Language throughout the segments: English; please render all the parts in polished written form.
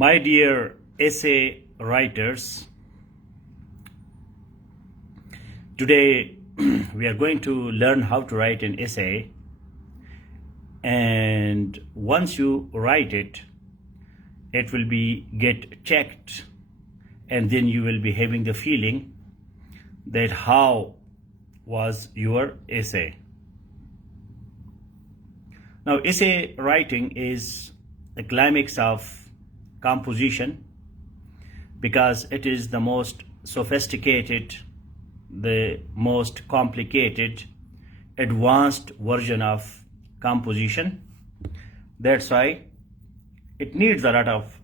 My dear essay writers, today we are going to learn how to write an essay, and once you write it, it will be get checked, and then you will be having the feeling that how was your essay. Now, essay writing is the climax of composition because it is the most sophisticated, the most complicated, advanced version of composition. That's why it needs a lot of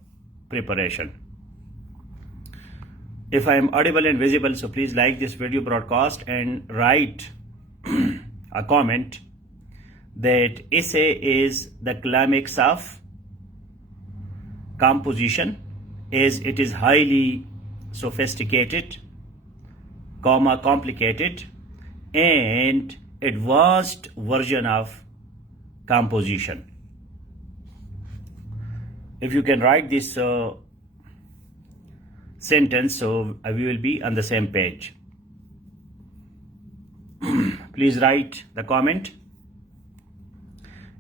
preparation. If I am audible and visible, so please like this video broadcast and write a comment that essay is the climax of composition, as it is highly sophisticated, complicated and advanced version of composition. If you can write this sentence, so we will be on the same page. Please write the comment.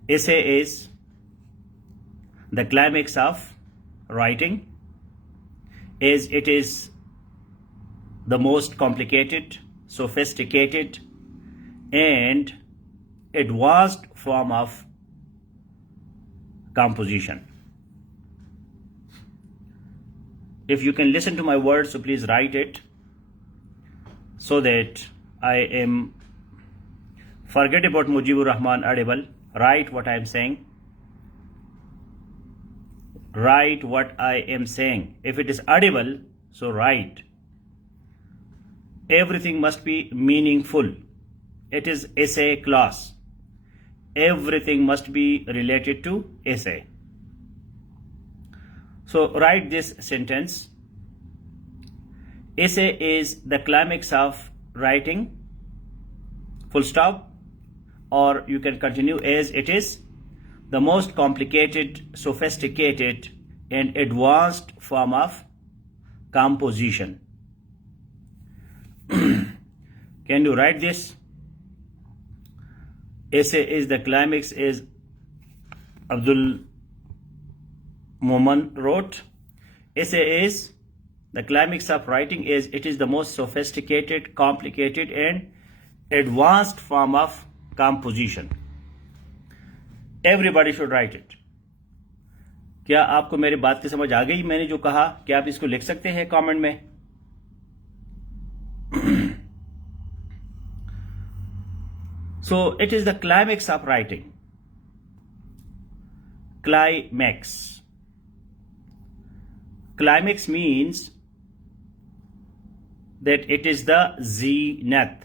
Essay is the climax of writing, as it is the most complicated, sophisticated and advanced form of composition. If you can listen to my words, so please write it so that I am forget about Mujibur Rahman audible. Write what I am saying. Write what I am saying. If it is audible, so write. Everything must be meaningful. It is essay class. Everything must be related to essay. So write this sentence. Essay is the climax of writing, full stop, or you can continue as it is the most complicated, sophisticated and advanced form of composition. Can you write this? Essay is the climax, as Abdul Moman wrote. Essay is the climax of writing, as it is the most sophisticated, complicated and advanced form of composition. Everybody should write it. क्या आपको मेरी बात की समझ आ गई? मैंने जो कहा, क्या आप इसको लिख सकते हैं कमेंट में? So it is the climax of writing. Climax. Climax means that it is the zenith.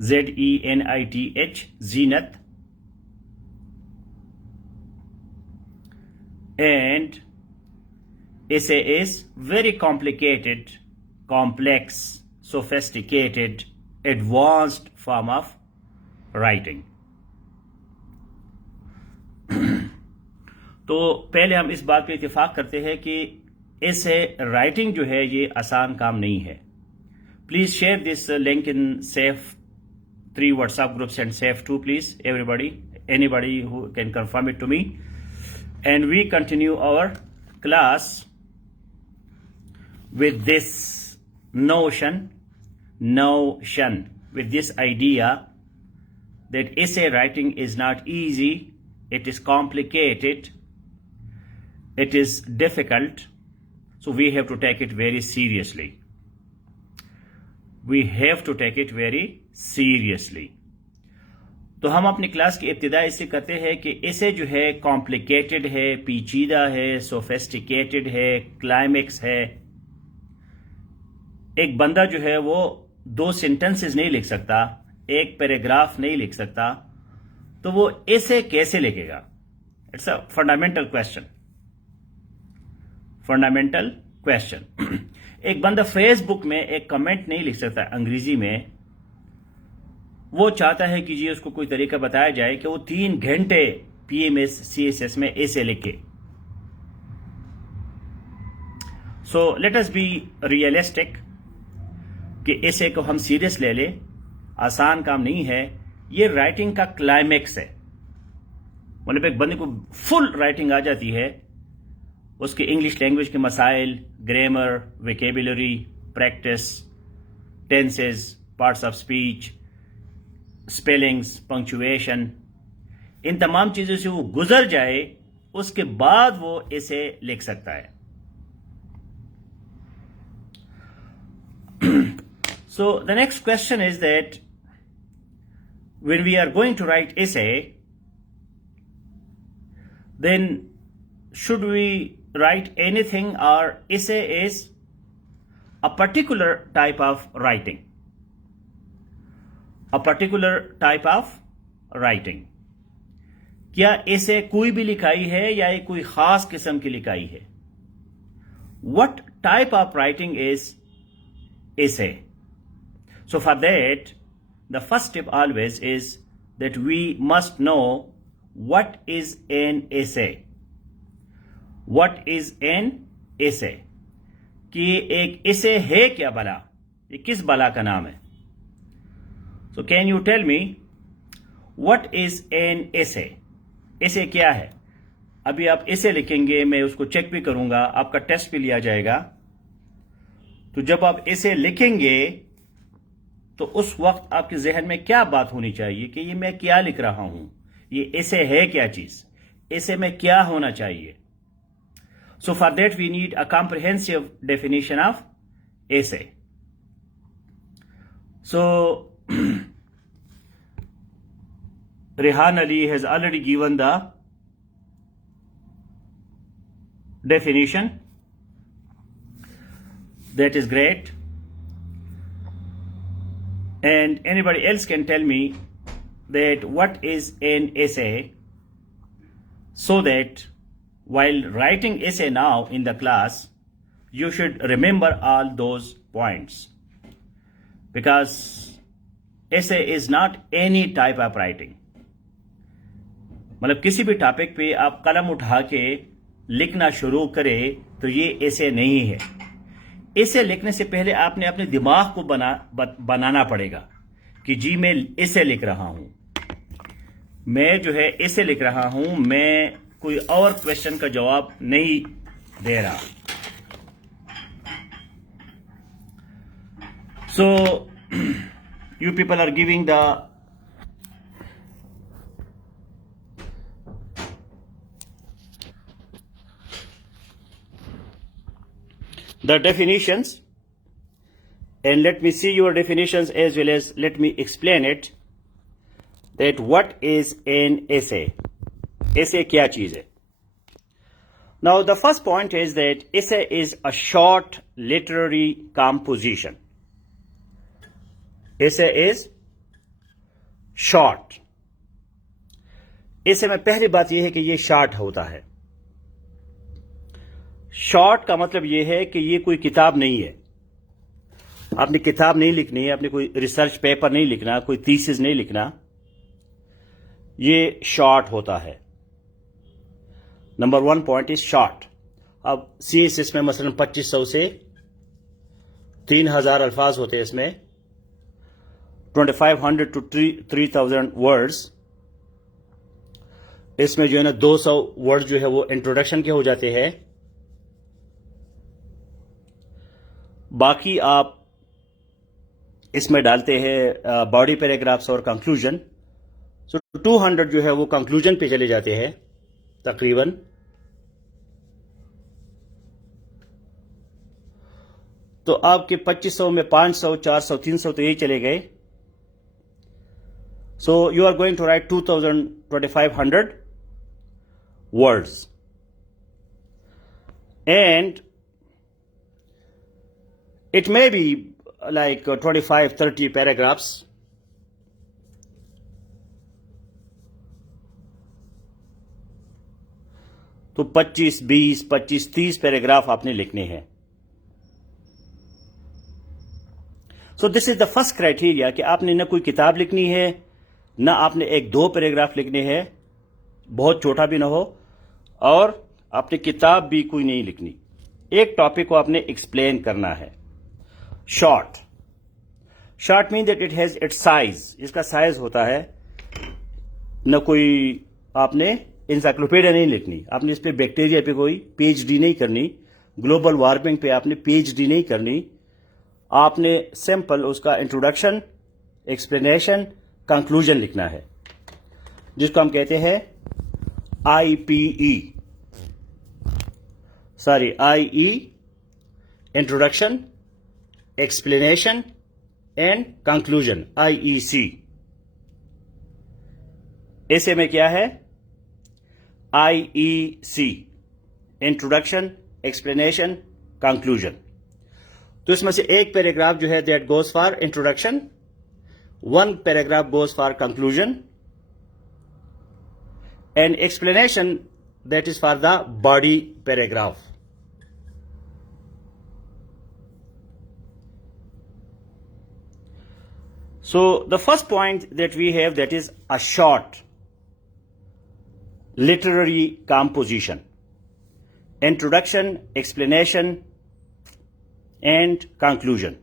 Z-E-N-I-T-H, zenith. And essay is very complicated, complex, sophisticated, advanced form of writing. तो पहले हम इस बात पे इत्तेफाक करते हैं कि essay राइटिंग जो है ये आसान काम नहीं है. Please share this link in safe 3 WhatsApp groups and safe 2, please, everybody, anybody who can confirm it to me. And we continue our class with this notion, with this idea that essay writing is not easy, it is complicated, it is difficult, so we have to take it very seriously. We have to take it very seriously. तो हम अपनी class की इब्तिदा इससे करते हैं कि इसे जो है कॉम्प्लिकेटेड है, पेचीदा है, सोफिस्टिकेटेड है, क्लाइमेक्स है. एक बंदा जो है वो 2 सेंटेंसेस नहीं लिख सकता, एक पैराग्राफ नहीं लिख सकता, तो वो इसे कैसे लिखेगा? It's a fundamental question. Fundamental question. एक बंदा फेसबुक में एक कमेंट नहीं लिख सकता अंग्रेजी में. वो चाहता है कि जी उसको कोई तरीका बताया जाए कि वो 3 घंटे PMS CSS में ऐसे लिखे. So let us be realistic कि ऐसे को हम सीरियस ले लें, आसान काम नहीं है। ये राइटिंग का क्लाइमेक्स है। मतलब एक बंदे को फुल राइटिंग आ जाती है, उसके इंग्लिश लैंग्वेज के मसाइल, grammar, vocabulary, practice, tenses, parts of speech, spellings, punctuation, इन तमाम चीज़ों से वो गुजर जाए, उसके बाद वो इसे लिख सकता है। So the next question is that when we are going to write essay, then should we write anything, or essay is a particular type of writing? A particular type of writing. क्या essay कोई भी लिखाई है या ये कोई खास किस्म की लिखाई है? What type of writing is essay? So for that, the first step always is that we must know what is an essay. What is an essay? कि एक essay है क्या भला? ये किस भला का नाम है? So can you tell me what is an essay? essay क्या है? अभी आप essay लिखेंगे, मैं उसको चेक भी करूंगा, आपका टेस्ट भी लिया जाएगा। तो जब आप essay लिखेंगे तो उस वक्त आपके जहन में क्या बात होनी चाहिए कि ये मैं क्या लिख रहा हूं, ये ऐसे है क्या चीज, ऐसे में क्या होना चाहिए। So for that we need a comprehensive definition of essay. So Rehan Ali has already given the definition. That is great. And anybody else can tell me that what is an essay, so that while writing essay now in the class, you should remember all those points, because essay is not any type of writing. मतलब किसी भी topic पे आप कलम उठा के लिखना शुरू करें तो ये ऐसे नहीं है। इसे लिखने से पहले आपने अपने दिमाग को बनाना पड़ेगा कि जी मैं इसे लिख रहा हूं, मैं जो है इसे लिख रहा हूं, मैं कोई और क्वेश्चन का जवाब नहीं दे रहा। So you people are giving the definitions, and let me see your definitions as well as let me explain it, that what is an essay. Essay kya cheez hai? Now the first point is that essay is a short literary composition. Essay is short. essay में पहली बात यह है कि यह short होता है। Short का मतलब यह है कि ये कोई किताब नहीं है। आपने किताब नहीं लिखनी है, आपने कोई रिसर्च पेपर नहीं लिखना, कोई थीसिस नहीं लिखना, ये शॉर्ट होता है। Number 1 point is short. अब CSS में मसलन 2500 से 3000 अल्फाज होते हैं, इसमें 2500 to 3000 वर्ड्स। इसमें जो है ना 200 वर्ड जो है वो इंट्रोडक्शन के हो जाते हैं, बाकी आप इसमें डालते हैं बॉडी पैराग्राफ्स और कंक्लूजन। सो 200 जो है वो कंक्लूजन पे चले जाते हैं तकरीबन। तो आपके 2500 में 500, 400, 300 तो यही चले गए। So you are going to write 2500 words, and it may be like 25-30 paragraphs. तो 25, 20, 25, 30 पैराग्राफ आपने लिखने हैं। So this is the first criteria कि आपने ना कोई किताब लिखनी है, ना आपने 1-2 पैराग्राफ लिखने हैं, बहुत छोटा भी ना हो, और आपने किताब भी कोई नहीं लिखनी। एक टॉपिक को आपने एक्सप्लेन करना है। Short mean that it has its size, इसका साइज होता है। न कोई आपने इंसाइक्लोपीडिया नहीं लिखनी, आपने इस पे बैक्टीरिया पे कोई पीएचडी नहीं करनी, ग्लोबल वार्मिंग पे आपने पीएचडी नहीं करनी। आपने सिंपल उसका इंट्रोडक्शन, एक्सप्लेनेशन, कंक्लूजन लिखना है, जिसको हम कहते हैं IPE, IE, introduction, explanation and conclusion, IEC. ऐसे में क्या है? IEC, introduction, explanation, conclusion. तो इसमें से एक पैराग्राफ जो है that goes for introduction, one paragraph goes for conclusion, and explanation that is for the body paragraph. So the first point that we have, that is a short literary composition, introduction, explanation and conclusion.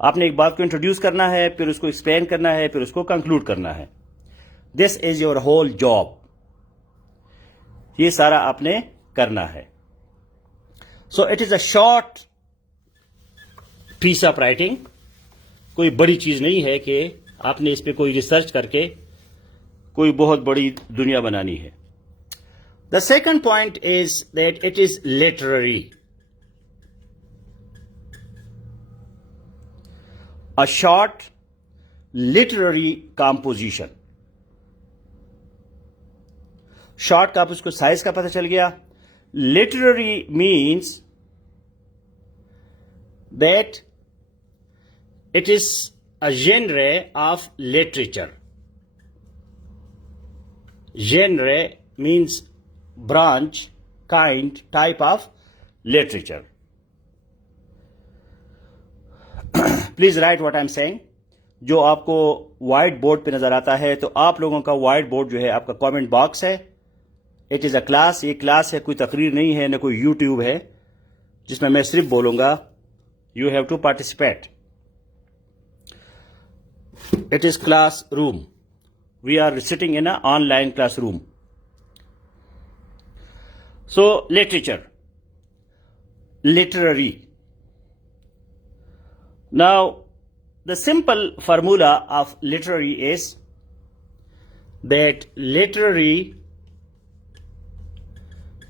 आपने एक बात को introduce करना है, फिर उसको explain करना है, फिर उसको कंक्लूड करना है। This is your whole job, ये सारा आपने करना है। So it is a short piece of writing, कोई बड़ी चीज नहीं है कि आपने इस पे कोई रिसर्च करके कोई बहुत बड़ी दुनिया बनानी है। The second point is that it is literary. A short literary composition. Short का आप उसको साइज का पता चल गया। Literary means that it is a genre of literature. Genre means branch, kind, type of literature. Please write what I am saying. जो आपको white board पे नजर आता है, तो आप लोगों का व्हाइट बोर्ड जो है आपका कमेंट बॉक्स है। इट इज अ क्लास, ये क्लास है, कोई तकरीर नहीं है, न कोई यूट्यूब है जिसमें मैं सिर्फ बोलूंगा। You have to participate. It is classroom, we are sitting in a online classroom. So literature, literary. Now, the simple formula of literary is that literary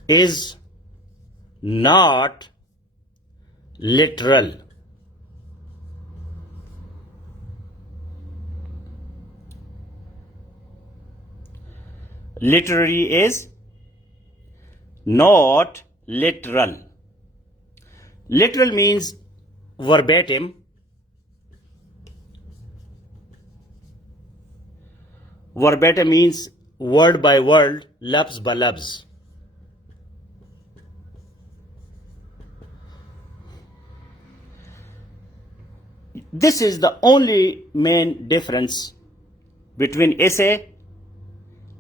is not literal. Literary is not literal. Literal means verbatim. Verbatim means word by word, labs by labs. This is the only main difference between essay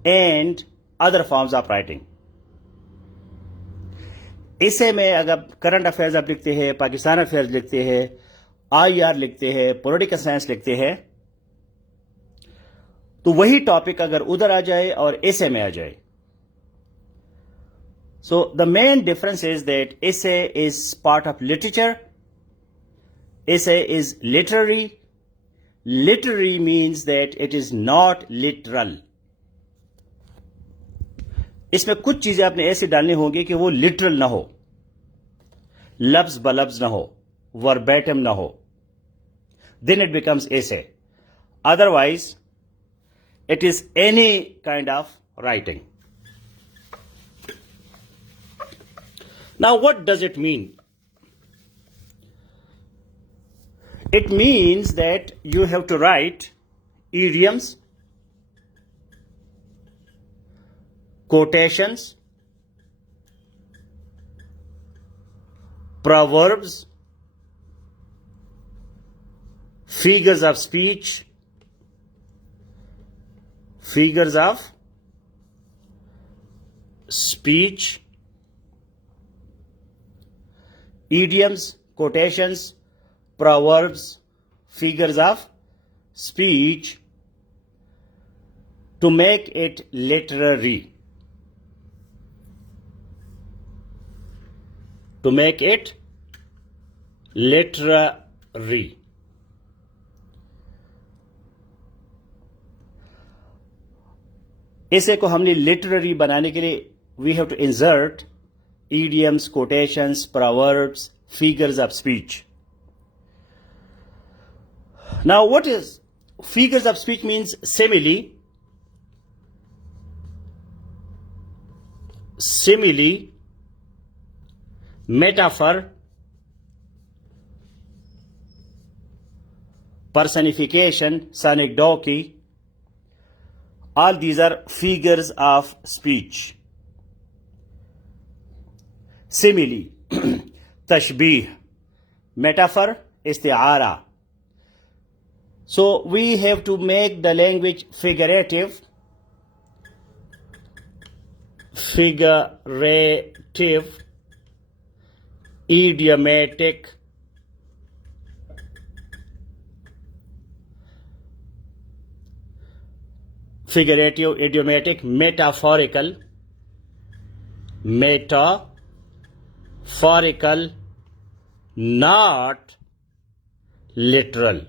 and other forms of writing. essay में अगर current affairs आप लिखते हैं, Pakistan affairs लिखते हैं, IR लिखते हैं, political science लिखते हैं, तो वही टॉपिक अगर उधर आ जाए और essay में आ जाए, so the main difference is that essay is part of literature. Essay is literary. Literary means that it is not literal. इसमें कुछ चीजें आपने ऐसी डालनी होंगी कि वो लिटरल ना हो, लफ्ज बलफ्ज ना हो, वर्बैटम ना हो, then it becomes essay. Otherwise, it is any kind of writing. Now, what does it mean? It means that you have to write idioms, quotations, proverbs, figures of speech, idioms, quotations, proverbs, figures of speech to make it literary. To make it literary. इसे को हमने literary बनाने के लिए we have to insert idioms, quotations, proverbs, figures of speech. Now, what is figures of speech? Means simile, metaphor, personification, synecdoche. All these are figures of speech. Simile, tashbih, metaphor, isti'ara. So we have to make the language figurative, idiomatic, metaphorical, not literal.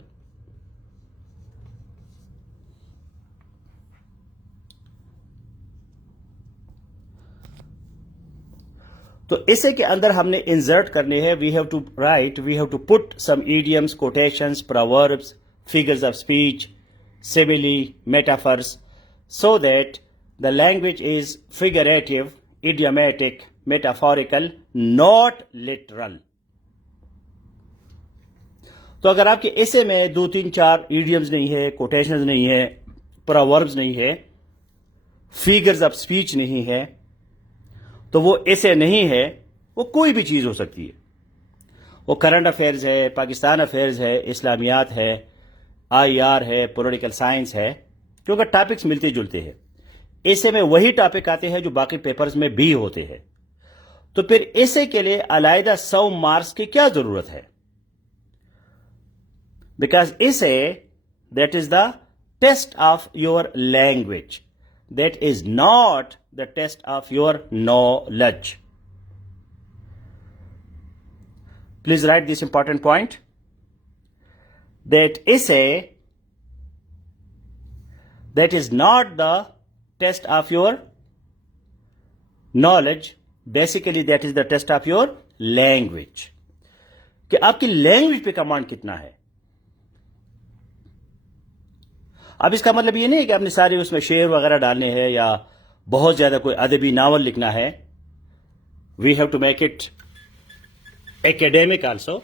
तो इसे के अंदर हमने insert करने हैं. We have to put some idioms, quotations, proverbs, figures of speech, simile, metaphors, so that the language is figurative, idiomatic, metaphorical, not literal. तो अगर आपके ऐसे में 2, 3, 4 idioms नहीं है, quotations नहीं है, proverbs नहीं है, figures of speech नहीं है, तो वो ऐसे नहीं है. वो कोई भी चीज हो सकती है. वो करंट अफेयर्स है, पाकिस्तान अफेयर्स है, इस्लामियात है, IR है, पॉलिटिकल साइंस है, क्योंकि टॉपिक्स मिलते जुलते हैं. ऐसे में वही टॉपिक आते हैं जो बाकी पेपर्स में भी होते हैं. तो फिर ऐसे के लिए अलहदा 100 मार्क्स की क्या जरूरत है? Because essay that is the test of your language, that is not the test of your knowledge. Please write this important point, that essay, that is not the test of your knowledge, basically that is the test of your language. कि आपकी language पे command कितना है. अब इसका मतलब ये नहीं कि आपने सारे उसमें शेर वगैरह डालने हैं या बहुत ज्यादा कोई अदबी नावल लिखना है. We have to make it academic also.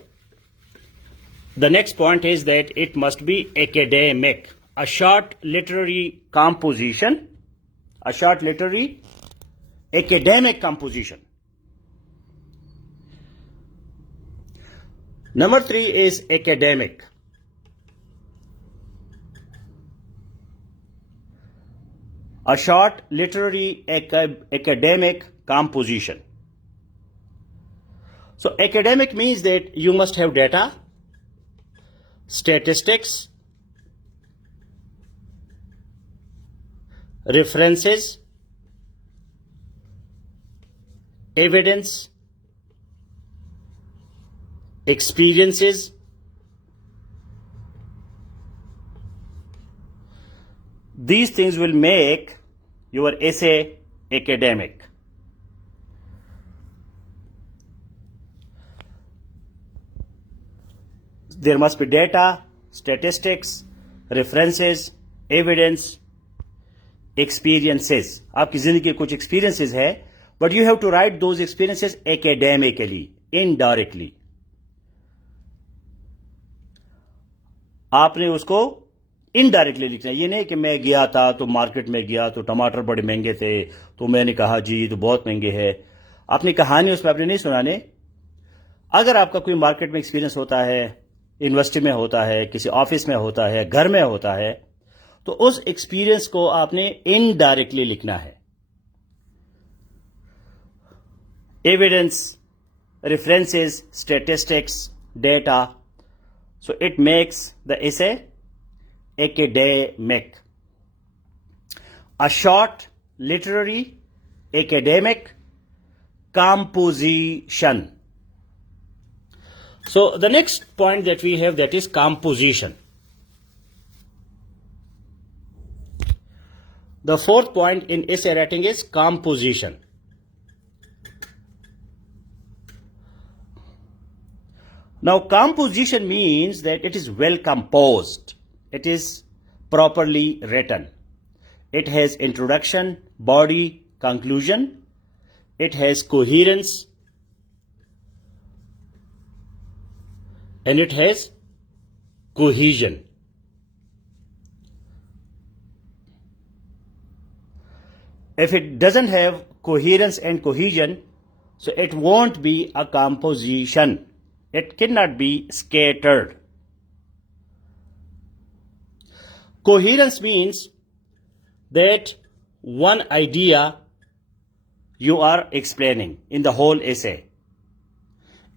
The next point is that it must be academic. A short literary composition, a short literary academic composition. Number 3 is academic. A short literary academic composition. So academic means that you must have data, statistics, references, evidence, experiences, these things will make your essay academic. There must be data, statistics, references, evidence, experiences. आपकी जिंदगी के कुछ experiences है, but you have to write those experiences academically, indirectly. आपने उसको indirectly लिखना है. ये नहीं कि मैं गया था तो मार्केट में गया तो टमाटर बड़े महंगे थे तो मैंने कहा जी ये तो बहुत महंगे हैं. अपनी कहानी उसमें आपने नहीं सुनाने. अगर आपका कोई मार्केट में एक्सपीरियंस होता है, यूनिवर्सिटी में होता है, किसी ऑफिस में होता है, घर में होता है, तो उस एक्सपीरियंस को आपने इनडायरेक्टली लिखना है. Evidence, references, statistics, data. So it makes the essay academic. A short literary academic composition. So the next point that we have, that is composition. The fourth point in essay writing is composition. Now, composition means that it is well composed. It is properly written. It has introduction, body, conclusion. It has coherence. And it has cohesion. If it doesn't have coherence and cohesion, so it won't be a composition. It cannot be scattered. Coherence means that one idea you are explaining in the whole essay.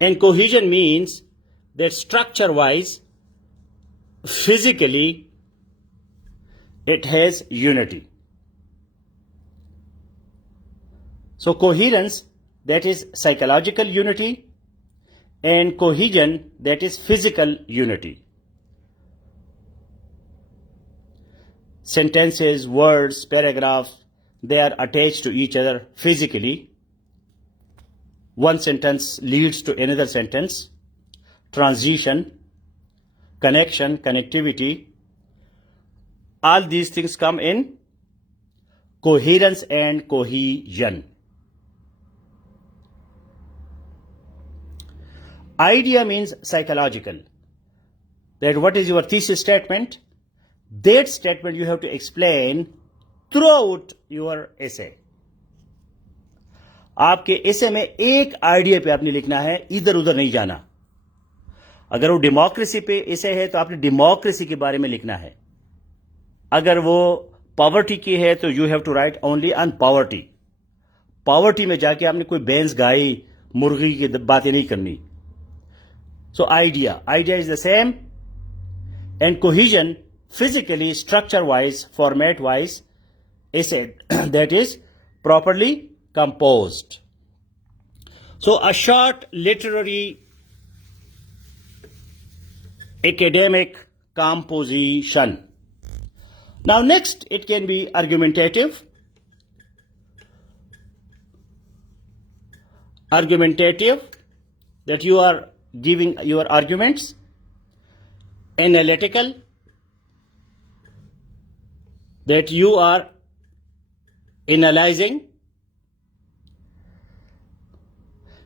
And cohesion means that structure-wise, physically, it has unity. So coherence, that is psychological unity, and cohesion, that is physical unity. Sentences, words, paragraphs, they are attached to each other physically. One sentence leads to another sentence. Transition, connection, connectivity, all these things come in coherence and cohesion. Idea means psychological. That what is your thesis statement? That statement you have to explain throughout your essay. आपके essay में एक idea पे आपने लिखना है, इधर उधर नहीं जाना. अगर वो डेमोक्रेसी पे essay है तो आपने डेमोक्रेसी के बारे में लिखना है. अगर वो पॉवर्टी की है तो you have to write only on poverty. Poverty में जाके आपने कोई बैंस गाय मुर्गी की बातें नहीं करनी. So idea is the same, and cohesion, physically, structure-wise, format-wise, essay that is properly composed. So a short literary academic composition. Now next, it can be argumentative. Argumentative, that you are giving your arguments. Analytical, that you are analyzing.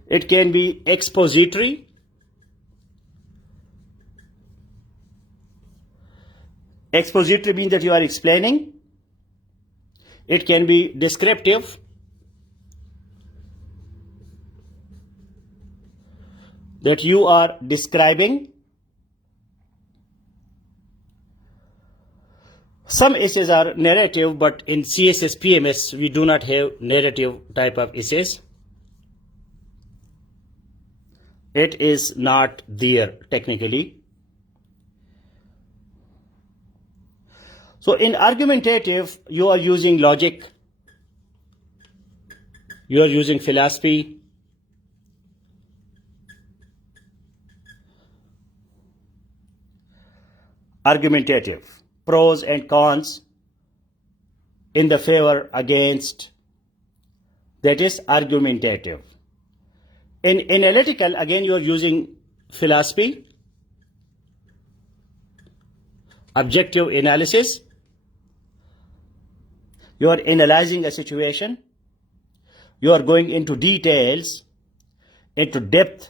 It can be expository. Expository means that you are explaining. It can be descriptive. That you are describing. Some essays are narrative, but in CSS PMS we do not have narrative type of essays. It is not there technically. So in argumentative, you are using logic, you are using philosophy, argumentative, pros and cons, in the favor, against, that is argumentative. In analytical, again you are using philosophy, objective analysis. You are analyzing a situation. You are going into details, into depth,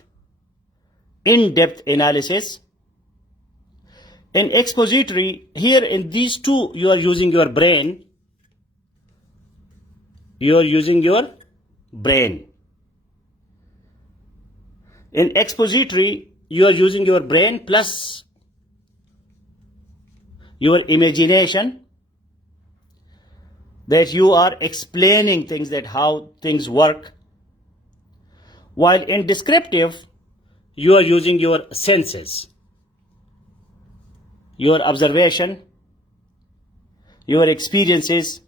in-depth analysis. In expository, here in these two, you are using your brain. You are using your brain. In expository, you are using your brain plus your imagination, that you are explaining things, that how things work. While in descriptive, you are using your senses, your observation, your experiences,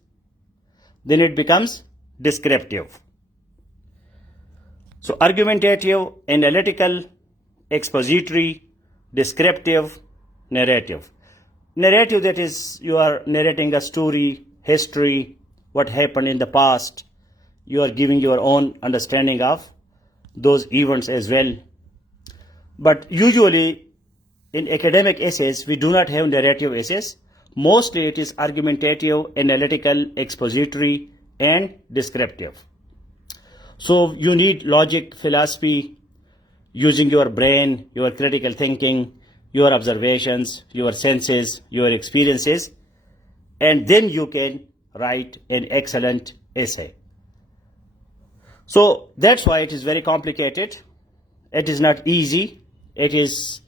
then it becomes descriptive. So argumentative, analytical, expository, descriptive, narrative. Narrative, that is, you are narrating a story, history, what happened in the past. You are giving your own understanding of those events as well. But usually in academic essays, we do not have narrative essays. Mostly it is argumentative, analytical, expository, and descriptive. So you need logic, philosophy, using your brain, your critical thinking, your observations, your senses, your experiences, and then you can write an excellent essay. So that's why it is very complicated. It is not easy. It is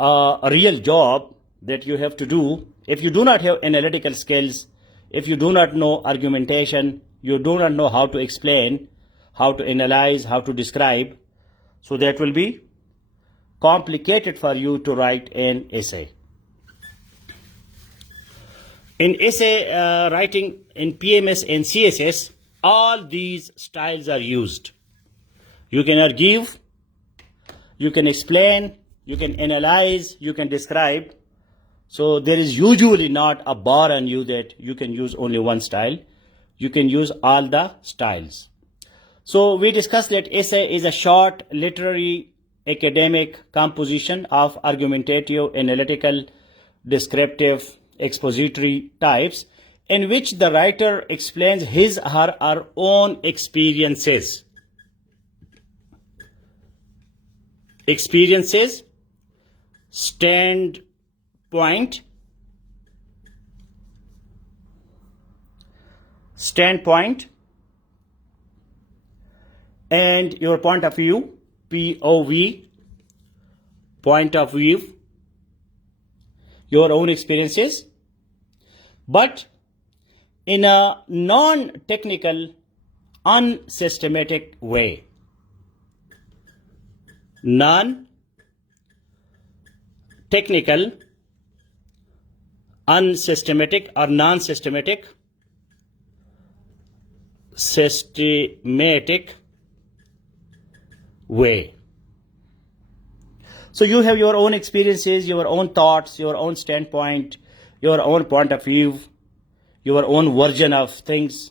a real job that you have to do. If you do not have analytical skills, if you do not know argumentation, you do not know how to explain, how to analyze, how to describe, so that will be complicated for you to write an essay. In essay writing in PMS and CSS, all these styles are used. You can argue, you can explain, you can analyze, you can describe. So there is usually not a bar on you that you can use only one style. You can use all the styles. So we discussed that essay is a short literary academic composition of argumentative, analytical, descriptive, expository types in which the writer explains his or her own experiences. Experiences, standpoint, and your point of view, POV, point of view, your own experiences, but in a non-technical, unsystematic way. Non-technical, unsystematic or non-systematic, systematic way. So you have your own experiences, your own thoughts, your own standpoint, your own point of view, your own version of things.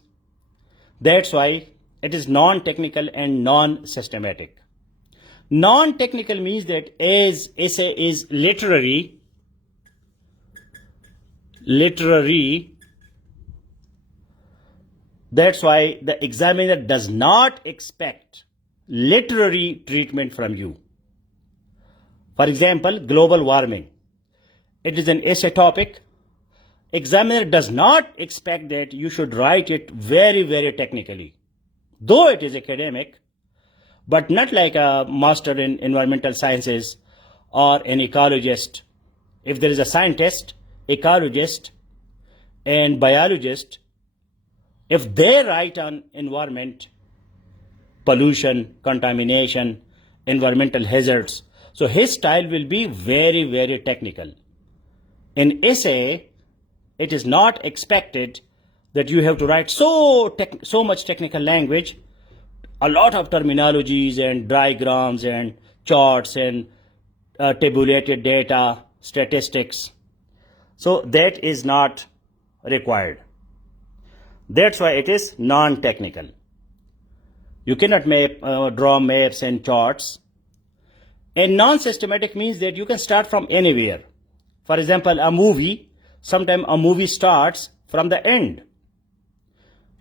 That's why it is non-technical and non-systematic. Non-technical means that as essay is literary, that's why the examiner does not expect literary treatment from you. For example, global warming. It is an essay topic. Examiner does not expect that you should write it very, very technically. Though it is academic, but not like a master in environmental sciences or an ecologist. If there is a scientist, ecologist, and biologist, if they write on environment, pollution, contamination, environmental hazards, so his style will be very, very technical. In essay, it is not expected that you have to write so much technical language, a lot of terminologies and diagrams and charts and tabulated data, statistics. So that is not required. That's why it is non-technical. You cannot draw maps and charts. And non-systematic means that you can start from anywhere. For example, a movie, sometimes a movie starts from the end.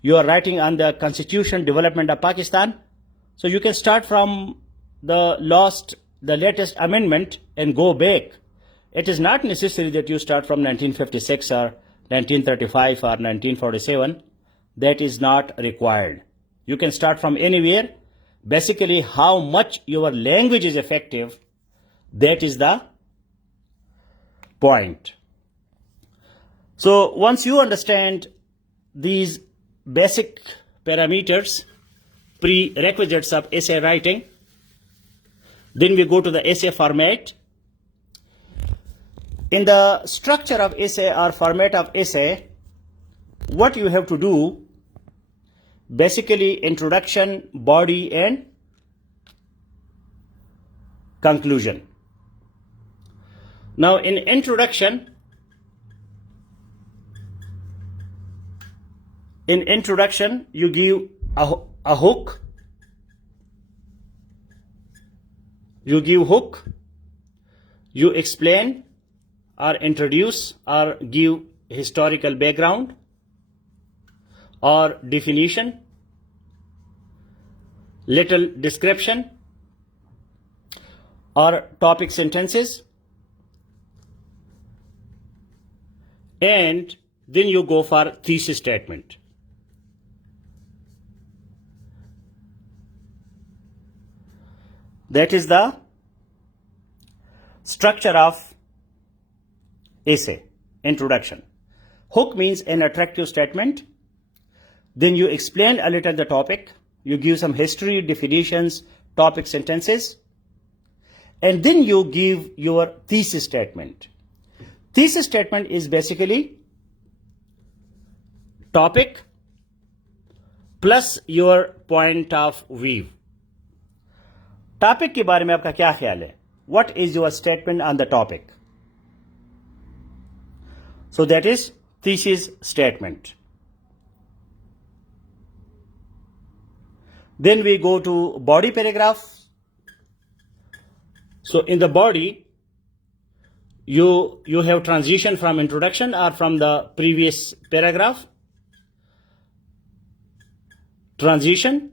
You are writing on the constitution development of Pakistan, so you can start from the latest amendment and go back. It is not necessary that you start from 1956 or 1935 or 1947. That is not required. You can start from anywhere. Basically, how much your language is effective, that is the point. So once you understand these basic parameters, prerequisites of essay writing. Then we go to the essay format. In the structure of essay or format of essay, what you have to do, basically introduction, body, and conclusion. Now in introduction, you give a hook. You give hook. You explain or introduce or give historical background or definition, little description or topic sentences, and then you go for thesis statement. That is the structure of essay, introduction. Hook means an attractive statement. Then you explain a little the topic. You give some history, definitions, topic sentences. And then you give your thesis statement. Thesis statement is basically topic plus your point of view. Topic के बारे में आपका क्या ख्याल है? What is your statement on the topic? So that is thesis statement. Then we go to body paragraph. So in the body, you have transition from introduction or from the previous paragraph. Transition,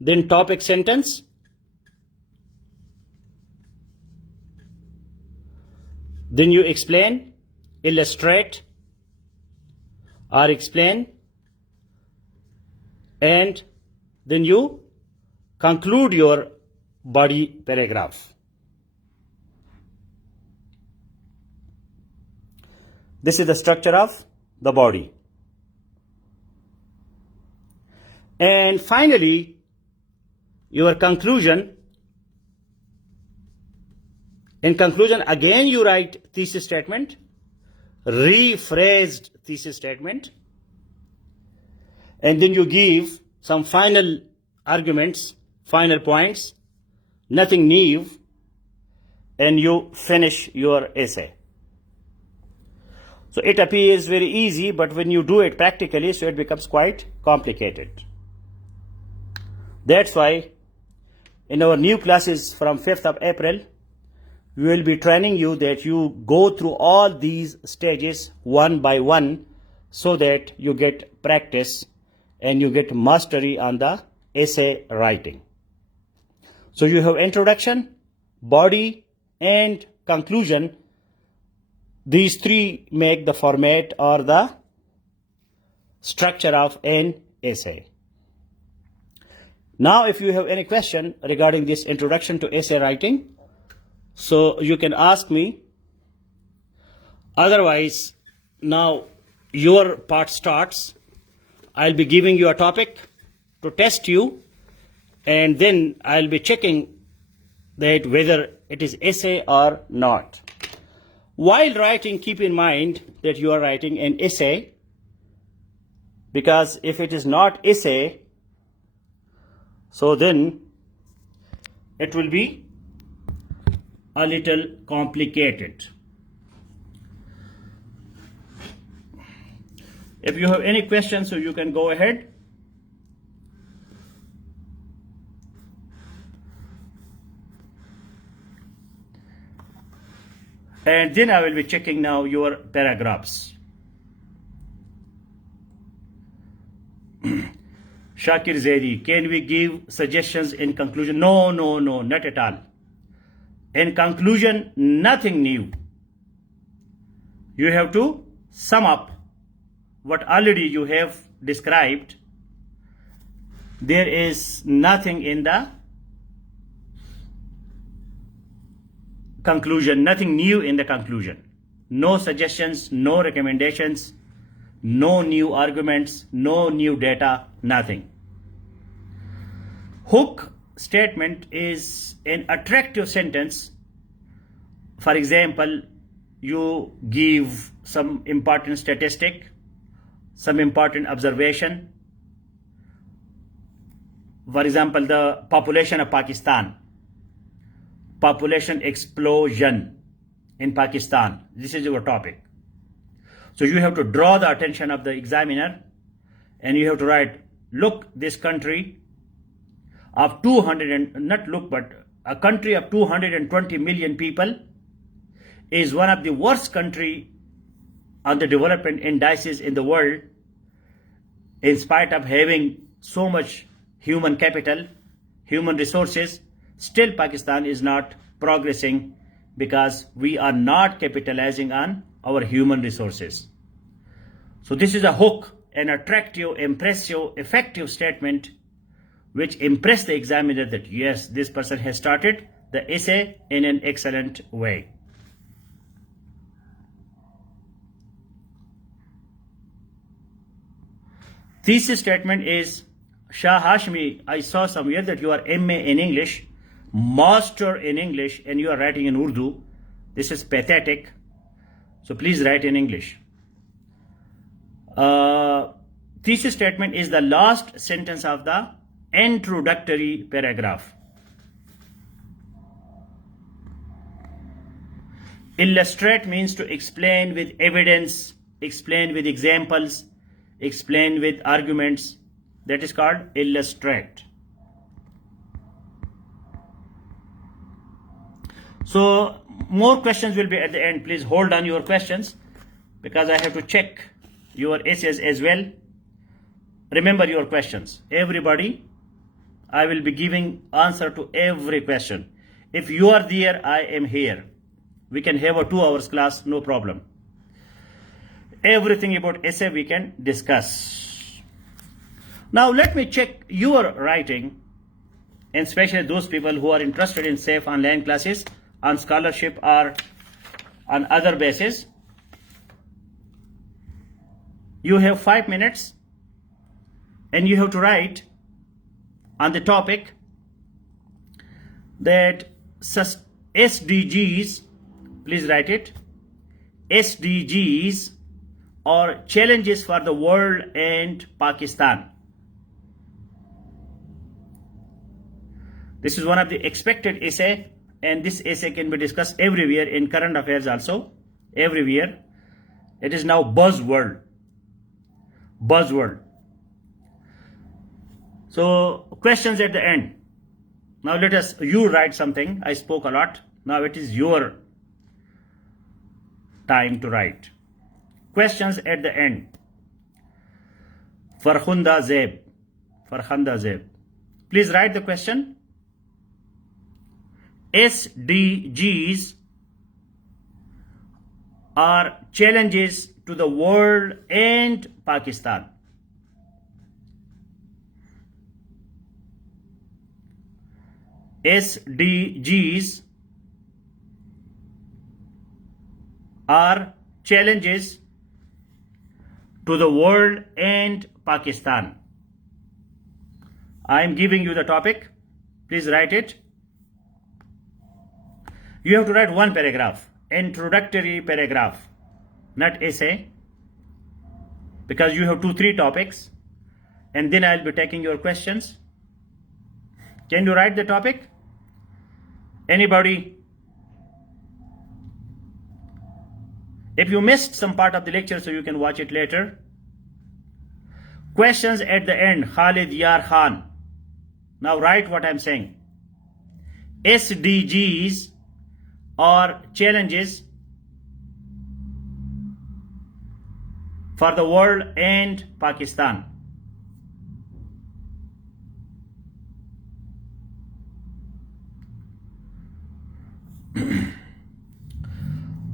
then topic sentence, then you explain, illustrate, or explain, and then you conclude your body paragraph. This is the structure of the body. And finally, your conclusion. In conclusion, again you write thesis statement, rephrased thesis statement, and then you give some final arguments, final points, nothing new, and you finish your essay. So it appears very easy, but when you do it practically, so it becomes quite complicated. That's why in our new classes from 5th of April, we will be training you that you go through all these stages one by one so that you get practice and you get mastery on the essay writing. So you have introduction, body, and conclusion. These three make the format or the structure of an essay. Now if you have any question regarding this introduction to essay writing, so you can ask me. Otherwise, now your part starts. I'll be giving you a topic to test you, and then I'll be checking that whether it is essay or not. While writing, keep in mind that you are writing an essay, because if it is not essay, so then it will be a little complicated. If you have any questions, so you can go ahead. And then I will be checking now your paragraphs. Shakir Zaidi, can we give suggestions in conclusion? No, not at all. In conclusion, nothing new. You have to sum up what already you have described. There is nothing in the conclusion, nothing new in the conclusion. No suggestions, no recommendations, no new arguments, no new data, nothing. Hook statement is an attractive sentence. For example, you give some important statistic, some important observation. For example, the population of Pakistan, population explosion in Pakistan. This is your topic. So you have to draw the attention of the examiner and you have to write, look, this country of 200, and not look, but a country of 220 million people is one of the worst country on the development indices in the world, in spite of having so much human capital, human resources. Still Pakistan is not progressing because we are not capitalizing on our human resources. So this is a hook, an attractive, impressive, effective statement which impress the examiner that yes, this person has started the essay in an excellent way. Thesis statement is, Shah Hashmi, I saw somewhere that you are MA in English, Master in English, and you are writing in Urdu. This is pathetic. So please write in English. Thesis statement is the last sentence of the introductory paragraph. Illustrate means to explain with evidence, explain with examples, explain with arguments. That is called illustrate. So more questions will be at the end. Please hold on your questions because I have to check your essays as well. Remember your questions. Everybody, I will be giving answer to every question. If you are there, I am here. We can have a 2 hours class, no problem. Everything about essay we can discuss. Now let me check your writing, and especially those people who are interested in SAFE online classes on scholarship or on other basis. You have 5 minutes and you have to write on the topic that SDGs, please write it, SDGs are challenges for the world and Pakistan. This is one of the expected essay, and this essay can be discussed everywhere in current affairs also, everywhere. It is now buzzword. Buzzword. So questions at the end. Now let us, you write something. I spoke a lot. Now it is your time to write. Questions at the end. Farkhunda Zeb. Farkhunda Zeb. Please write the question. SDGs are challenges to the world and Pakistan. SDGs are challenges to the world and Pakistan. I am giving you the topic. Please write it. You have to write one paragraph, introductory paragraph, not essay, because you have 2-3 topics, and then I'll be taking your questions. Can you write the topic? Anybody? If you missed some part of the lecture, so you can watch it later. Questions at the end, Khalid Yar Khan. Now write what I'm saying. SDGs are challenges for the world and Pakistan.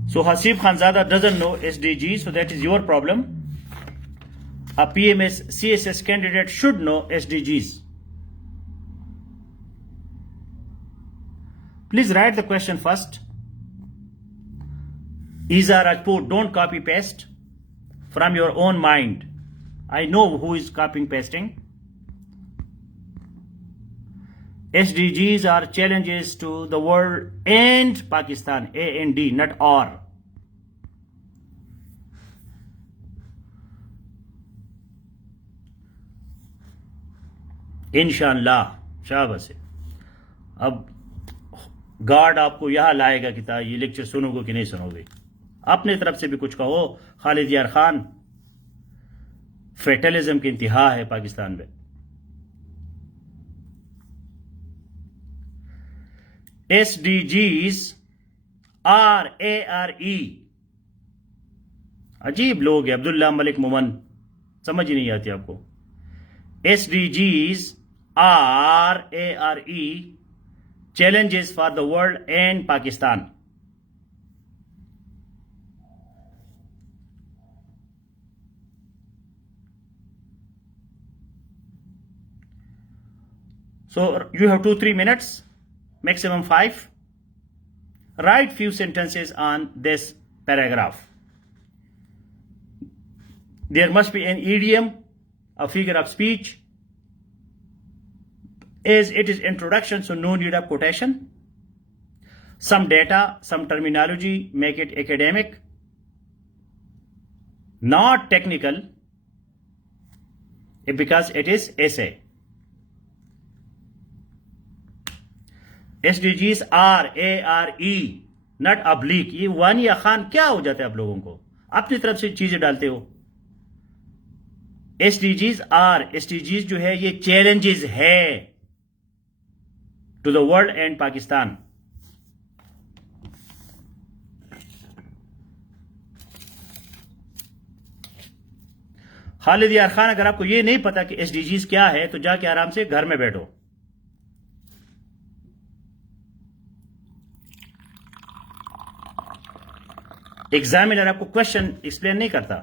So Hasib Khanzada doesn't know SDGs, so that is your problem. A PMS CSS candidate should know SDGs. Please write the question first. Iza Rajput, don't copy paste from your own mind. I know who is copying pasting. SDGs are challenges to the world and Pakistan. A&D, not or. इंशाअल्लाह। शाबाश है। अब guard आपको यहां लाएगा कि ये lecture सुनोगे कि नहीं सुनोगे। अपने तरफ से भी कुछ कहो। खालिद यार खान, फेटलिज्म की इंतहा है पाकिस्तान में। SDGs RARE, अजीब लोग है। अब्दुल्ला मलिक मोमन, समझ ही नहीं आती आपको। SDGs RARE, challenges for the world and Pakistan. So you have 2-3 minutes, maximum 5. Write few sentences on this paragraph. There must be an idiom, a figure of speech, as it is introduction, so no need of quotation. Some data, some terminology, make it academic, not technical, because it is essay. SDGs RARE, not oblique. ये वान या खान क्या हो जाता है आप लोगों को? अपनी तरफ से चीजें डालते हो। SDGs जो है ये challenges है to the world and Pakistan. Khalid यार खान, अगर आपको ये नहीं पता कि SDGs क्या है तो जाके आराम से घर में बैठो। एग्जामिनर आपको क्वेश्चन एक्सप्लेन नहीं करता।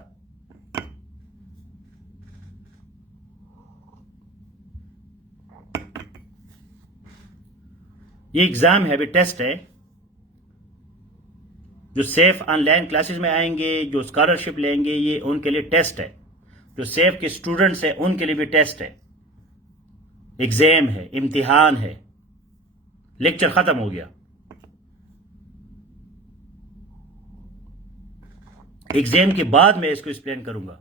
ये एग्जाम है, अभी टेस्ट है। जो सेफ ऑनलाइन क्लासेस में आएंगे, जो स्कॉलरशिप लेंगे, ये उनके लिए टेस्ट है। जो सेफ के स्टूडेंट्स हैं उनके लिए भी टेस्ट है, एग्जाम है, इम्तिहान है। लेक्चर खत्म हो गया। एग्जाम के बाद मैं इसको एक्सप्लेन करूंगा।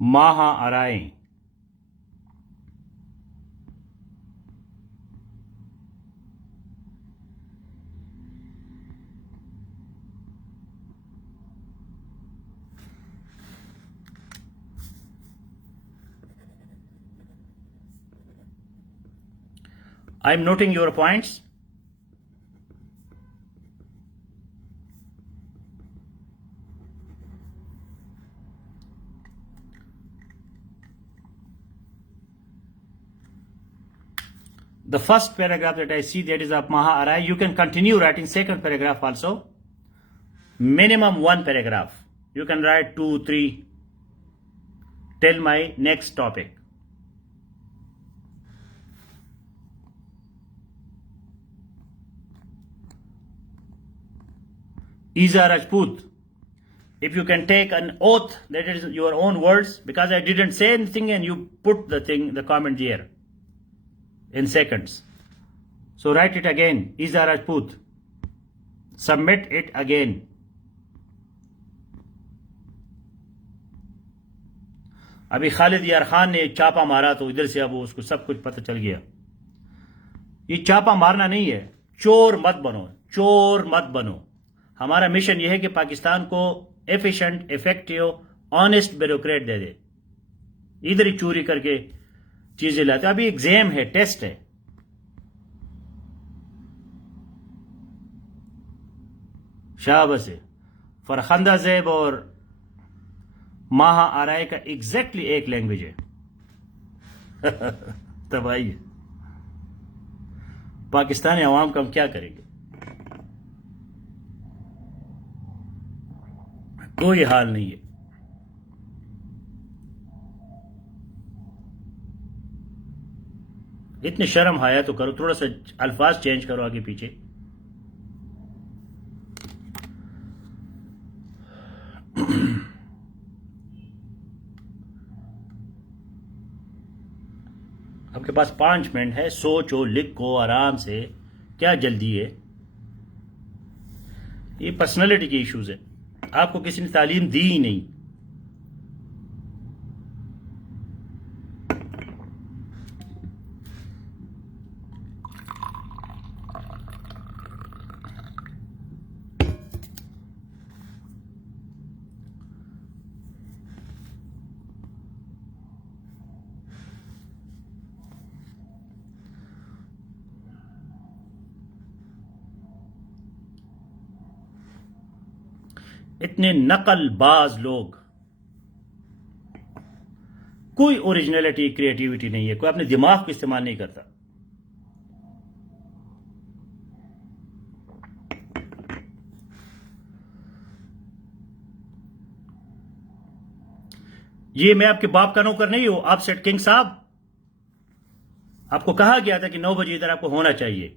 माहा आराएं, I am noting your points. The first paragraph that I see, that is of Maha Arai. You can continue writing second paragraph also. Minimum 1 paragraph. You can write 2, 3 till my next topic. Isa Rajput, if you can take an oath that is your own words, because I didn't say anything and you put the comment here in seconds. So write it again. Isa Rajput, submit it again. अभी खालिद यार खान ने चापा मारा तो इधर से अब उसको सब कुछ पता चल गया। ये चापा मारना नहीं है। चोर मत बनो, चोर मत बनो। हमारा मिशन यह है कि पाकिस्तान को एफिशिएंट, इफेक्टिव, ऑनेस्ट ब्यूरोक्रेट दे दे। इधर ही चोरी करके चीजें लाते। अभी एग्जाम है, टेस्ट है। शाबाश है। फरखंदा ज़ैब और माहा आराय का एग्जैक्टली एक लैंग्वेज है। तबाही है। पाकिस्तानी अवाम का हम क्या करेंगे? कोई हाल नहीं है। इतने शर्म हाया तो करो, थोड़ा सा अल्फाज चेंज करो आगे पीछे। आपके पास 5 मिनट है, सोचो, लिखो आराम से, क्या जल्दी है। ये पर्सनालिटी के इश्यूज है, आपको किसी ने तालीम दी ही नहीं। इतने नकलबाज लोग, कोई ओरिजिनलिटी क्रिएटिविटी नहीं है, कोई अपने दिमाग को इस्तेमाल नहीं करता। ये मैं आपके बाप का नौकर नहीं हूं, आप सेठ किंग साहब। आपको कहा गया था कि 9 बजे इधर आपको होना चाहिए।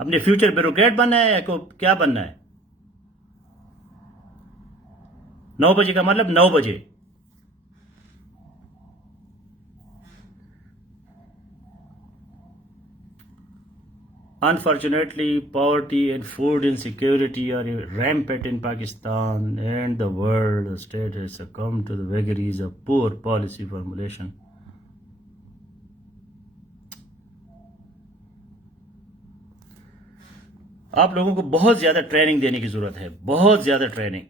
अपने फ्यूचर ब्यूरोक्रेट बनना है या क्या बनना है? 9 बजे का मतलब 9 बजे। Unfortunately, poverty and food insecurity are rampant in Pakistan and the world. The state has succumbed to the vagaries of poor policy formulation. आप लोगों को बहुत ज्यादा ट्रेनिंग देने की जरूरत है, बहुत ज्यादा training.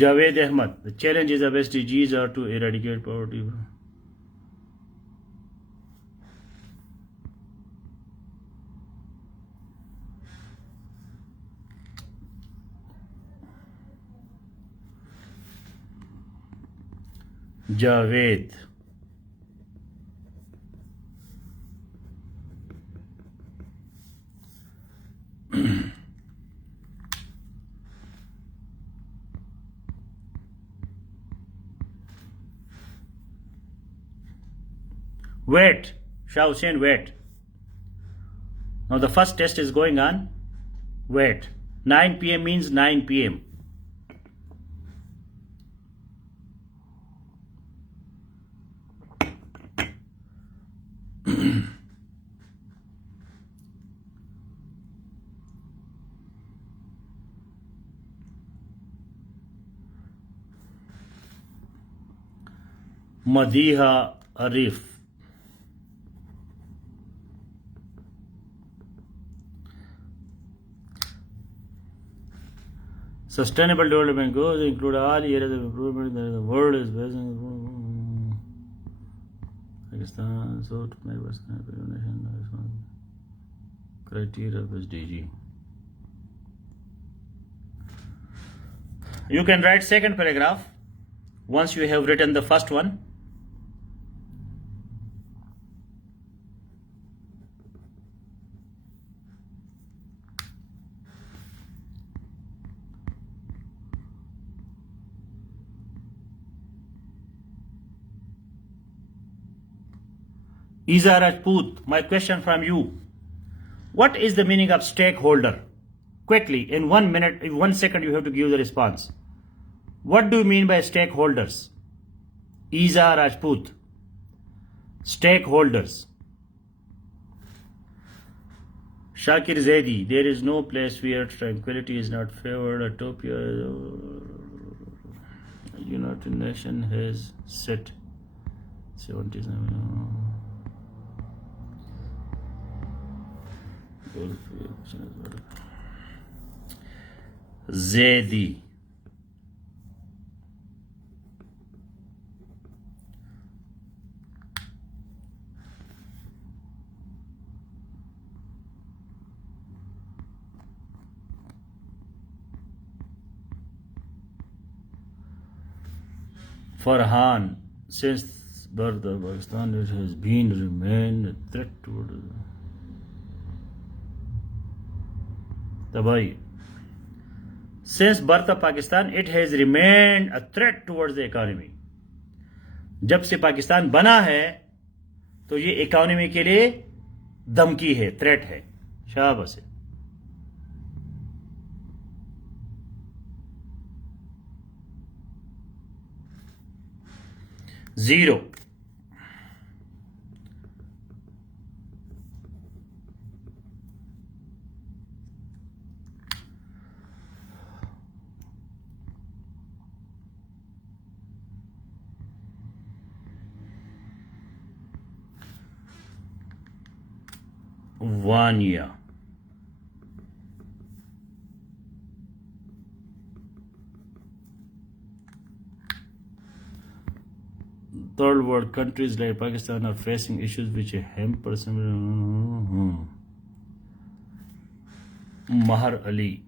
Javed Ahmad, the challenges of SDGs are to eradicate poverty. Javed. Wait, Shah Hussain, wait. Now the first test is going on. Wait. 9 p.m. means 9 p.m. Madiha Arif. Sustainable development goals include all areas of improvement that the world is facing. Pakistan, so to make nation criteria of SDG. You can write second paragraph once you have written the first one. Iza Rajput, my question from you. What is the meaning of stakeholder? Quickly, in 1 minute, in 1 second, you have to give the response. What do you mean by stakeholders? Iza Rajput. Stakeholders. Shakir Zaidi, there is no place where tranquility is not favored. Utopia, United Nations has set 77. Zaidi. Farhan, since birth of Pakistan, it has been remained a threat toward Tabai. Since birth of Pakistan, it has remained a threat towards the economy. जब से पाकिस्तान बना है तो ये economy के लिए धमकी है, थ्रेट है. शाबाश है. Zero. Vanya. Third world countries like Pakistan are facing issues which hamper some. Mahar Ali.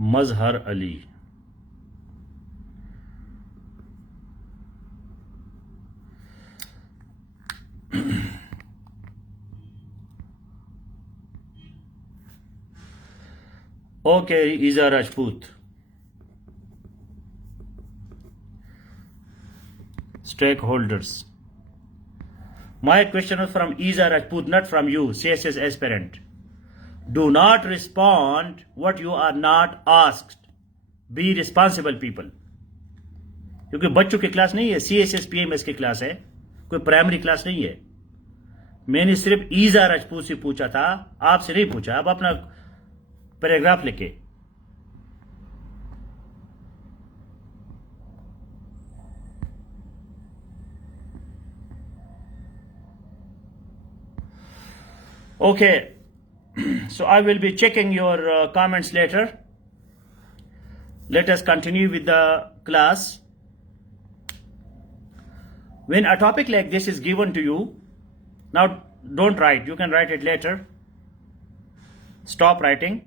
Mazhar Ali. Okay, Iza Rajput. Stakeholders. My question is from Iza Rajput, not from you, CSS aspirant. Do not respond what you are not asked. Be responsible people. क्योंकि बच्चों की class नहीं है, CSS PMS की class है, कोई primary class नहीं है. मैंने सिर्फ ईजा राजपूत से पूछा था, आपसे नहीं पूछा. अब अपना पैराग्राफ लिखे. Okay, so I will be checking your comments later. Let us continue with the class. When a topic like this is given to you, now don't write, you can write it later. Stop writing.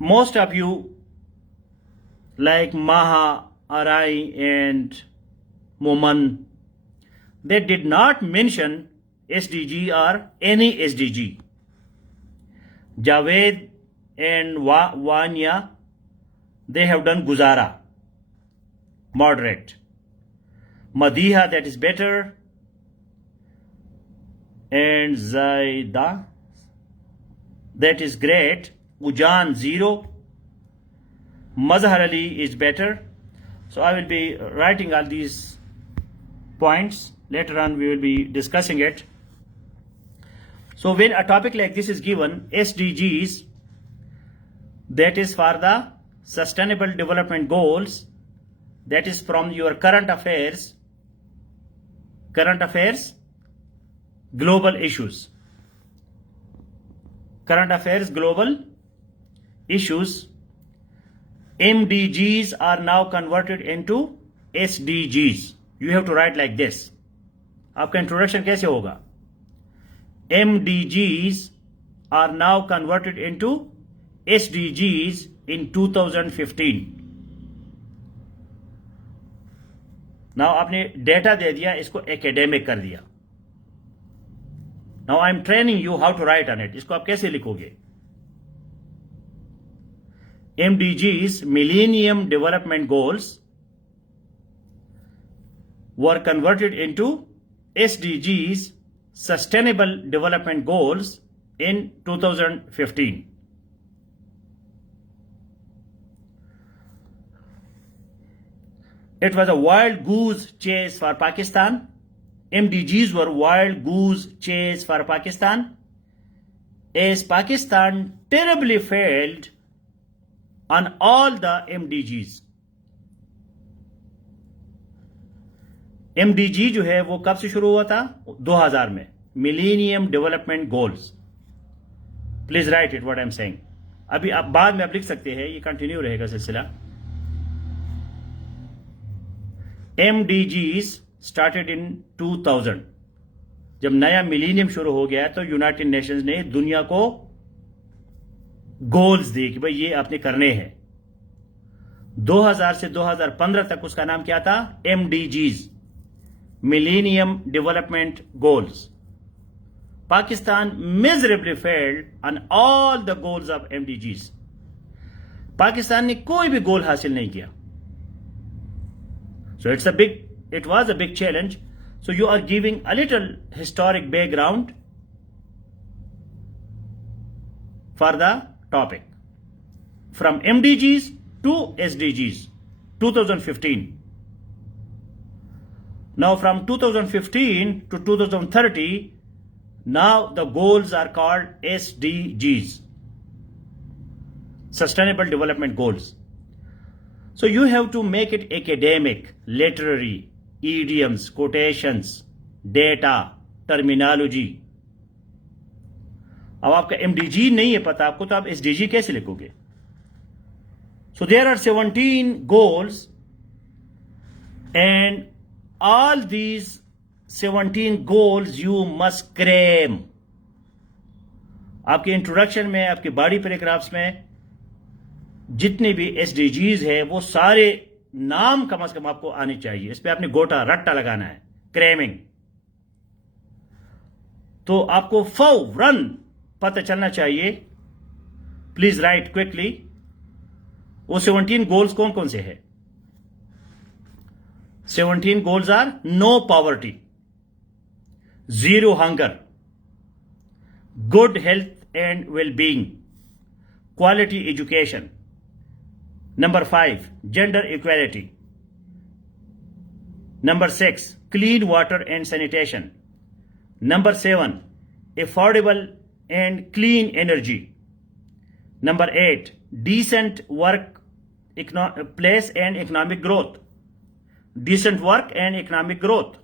Most of you, like Maha, Arai and Moman, they did not mention SDG or any SDG. Javed and Wanya, they have done Guzara, moderate. Madiha, that is better. And Zaida, that is great. Ujan, 0. Mazhar Ali is better. So I will be writing all these points. Later on we will be discussing it. So when a topic like this is given, SDGs, that is for the Sustainable Development Goals, that is from your current affairs, global issues. Current affairs, global issues. MDGs are now converted into SDGs. You have to write like this. आपका introduction कैसे होगा? MDGs are now converted into SDGs in 2015. Now आपने data दे दिया, इसको academic कर दिया. Now I am training you how to write on it. इसको आप कैसे लिखोगे? MDGs, Millennium Development Goals, were converted into SDGs, Sustainable Development Goals, in 2015. It was a wild goose chase for Pakistan. MDGs were wild goose chase for Pakistan, as Pakistan terribly failed on all the MDGs. MDG जो है वो कब से शुरू हुआ था? 2000 में. Millennium Development Goals. Please write it what I am saying. अभी आप बाद में आप लिख सकते हैं, ये कंटिन्यू रहेगा सिलसिला. MDGs started in 2000. जब नया मिलीनियम शुरू हो गया तो यूनाइटेड नेशंस ने दुनिया को गोल्स दिए कि भाई ये आपने करने हैं। 2000 से 2015 तक उसका नाम क्या था? MDGs, millennium development goals. Pakistan miserably failed on all the goals of MDGs। Pakistan ने कोई भी गोल हासिल नहीं किया। So it was a big challenge. So you are giving a little historic background for the topic. From MDGs to SDGs, 2015. Now from 2015 to 2030, now the goals are called SDGs, Sustainable Development Goals. So you have to make it academic, literary, idioms, quotations, data, terminology. अब आपका MDG नहीं है पता आपको, तो आप SDG कैसे लिखोगे? So there are 17 goals, and all these 17 goals you must cram. आपके इंट्रोडक्शन में, आपके बॉडी पैराग्राफ्स में जितने भी SDGs है वो सारे नाम कम से कम आपको आने चाहिए। इस पे आपने गोटा रट्टा लगाना है, क्रैमिंग। तो आपको फौरन पता चलना चाहिए। Please write quickly. वो 17 गोल्स कौन कौन से है? 17 goals are: no poverty, zero hunger, good health and wellbeing, quality education. Number 5, gender equality. Number 6, clean water and sanitation. Number 7, affordable and clean energy. Number 8, decent work place and economic growth. Decent work and economic growth.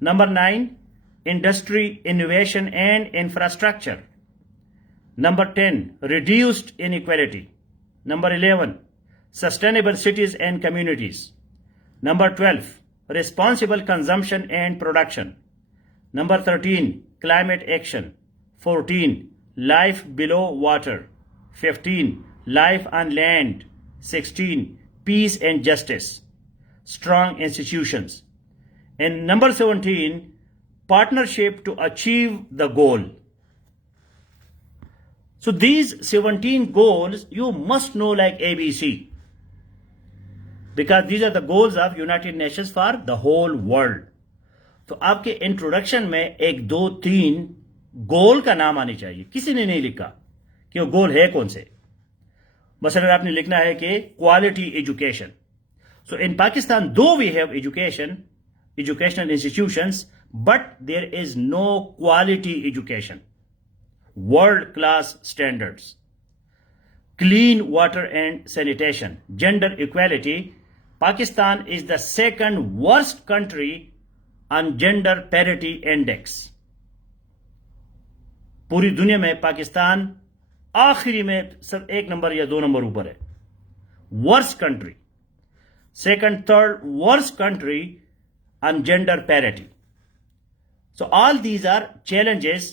Number 9, industry, innovation and infrastructure. Number 10, reduced inequality. Number 11, sustainable cities and communities. Number 12, responsible consumption and production. Number 13, climate action. 14, life below water. 15, life on land. 16, peace and justice, strong institutions. And number 17, partnership to achieve the goal. So these 17 goals you must know like ABC, because these are the goals of United Nations for the whole world. तो आपके introduction में 1, 2, 3 गोल का नाम आने चाहिए। किसी ने नहीं लिखा कि वो गोल है कौन से। मसलन आपने लिखना है कि quality education. So in Pakistan, though we have educational institutions, but there is no quality education. World-class standards, clean water and sanitation, gender equality. Pakistan is the second worst country on gender parity index. पूरी दुनिया में पाकिस्तान आखिरी में सब 1 number या 2 number ऊपर है। Worst country, second, third worst country on gender parity. So all these are challenges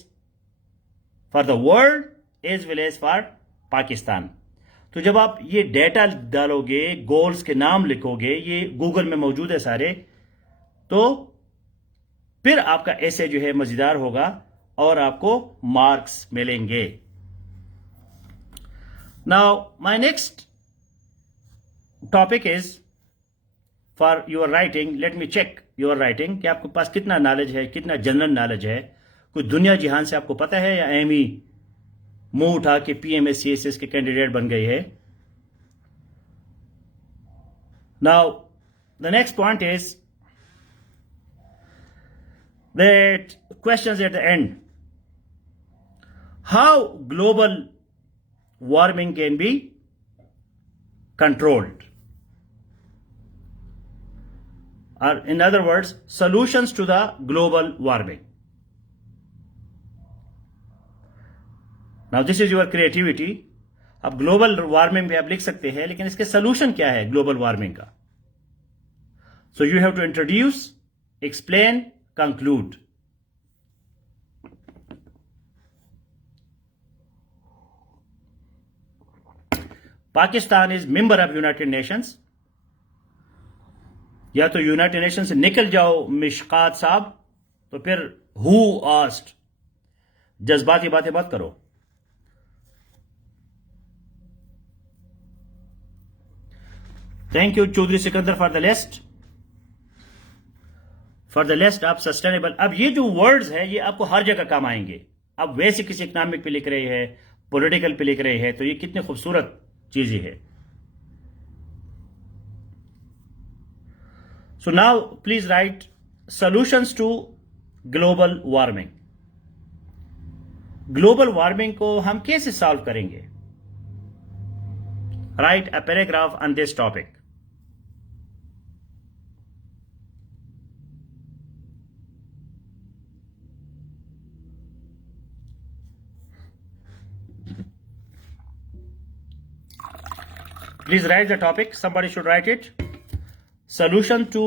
for the world as well as for Pakistan. तो जब आप ये डेटा डालोगे, गोल्स के नाम लिखोगे, ये गूगल में मौजूद है सारे, तो फिर आपका ऐसे जो है मजेदार होगा और आपको मार्क्स मिलेंगे. Now my next topic is for your writing. Let me check your writing कि आपके पास कितना नॉलेज है, कितना जनरल नॉलेज है. कुछ दुनिया जिहान से आपको पता है या एम ही मुंह उठा के PMS-CSS के कैंडिडेट बन गए हैं. Now the next point is that questions at the end. How global warming can be controlled? Or in other words, solutions to the global warming. Now this is your creativity. अब global warming भी आप लिख सकते हैं, लेकिन इसके solution क्या है ग्लोबल वार्मिंग का? So you have to introduce, explain, conclude. Pakistan is member of United Nations. या तो यूनाइटेड नेशन से निकल जाओ मिशकात साहब, तो फिर हु आस्क्ड, जज्बाती बातें मत करो। Thank you Chaudhary Sikandar for the list, of sustainable. अब ये जो वर्ड्स है ये आपको हर जगह काम आएंगे। अब वैसे किसी इकोनॉमिक पे लिख रहे हैं, पॉलिटिकल पे लिख रहे हैं, तो ये कितनी खूबसूरत चीजें है। So now please write solutions to global warming. Global warming को हम कैसे सॉल्व करेंगे? Write a paragraph on this topic. Please write the topic. Somebody should write it. Solution to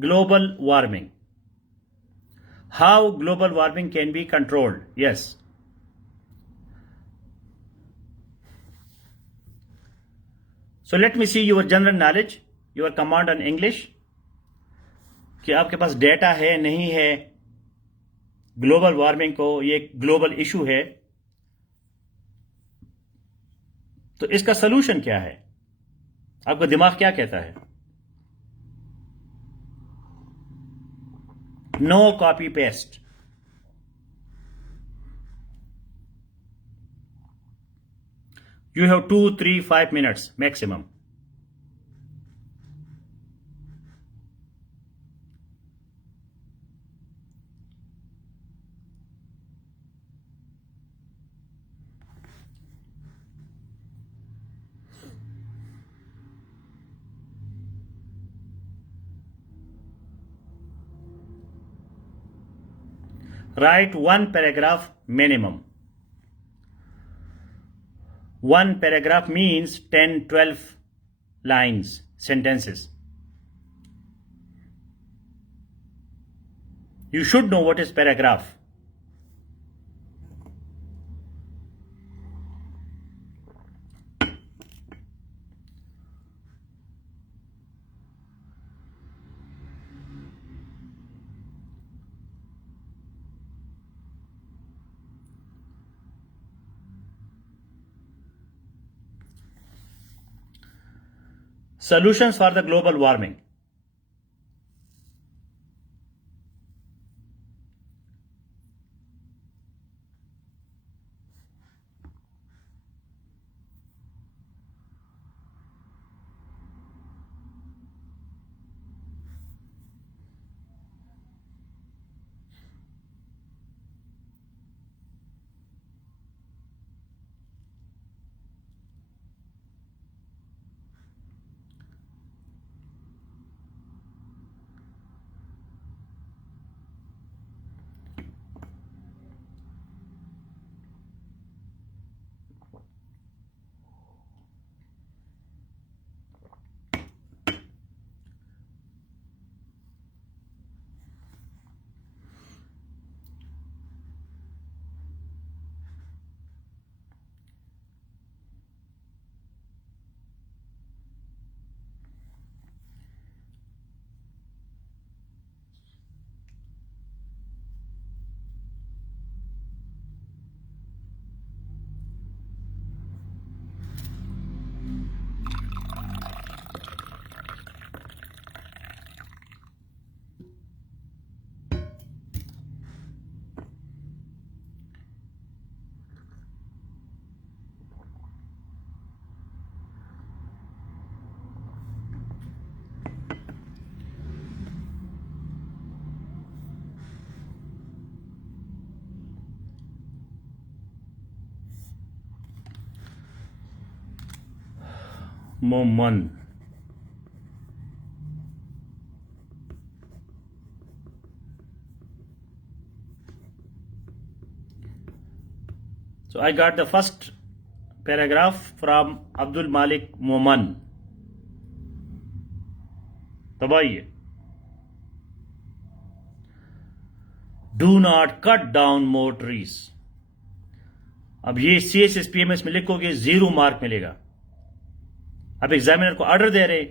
global warming. How global warming can be controlled. Yes. So let me see your general knowledge, your command on English. कि आपके पास data है नहीं है global warming को, ये global issue है, तो इसका सलूशन क्या है? आपका दिमाग क्या कहता है? No copy paste. You have 2, 3, 5 minutes maximum. Write one paragraph minimum. One paragraph means 10, 12 lines, sentences. You should know what is paragraph. Solutions for the global warming. Moman. So I got the first paragraph from Abdul Malik Moman. Tabaye. Do not cut down more trees. अब ये CSSPMS में लिखोगे 0 mark मिलेगा। अब examiner को order दे रहे,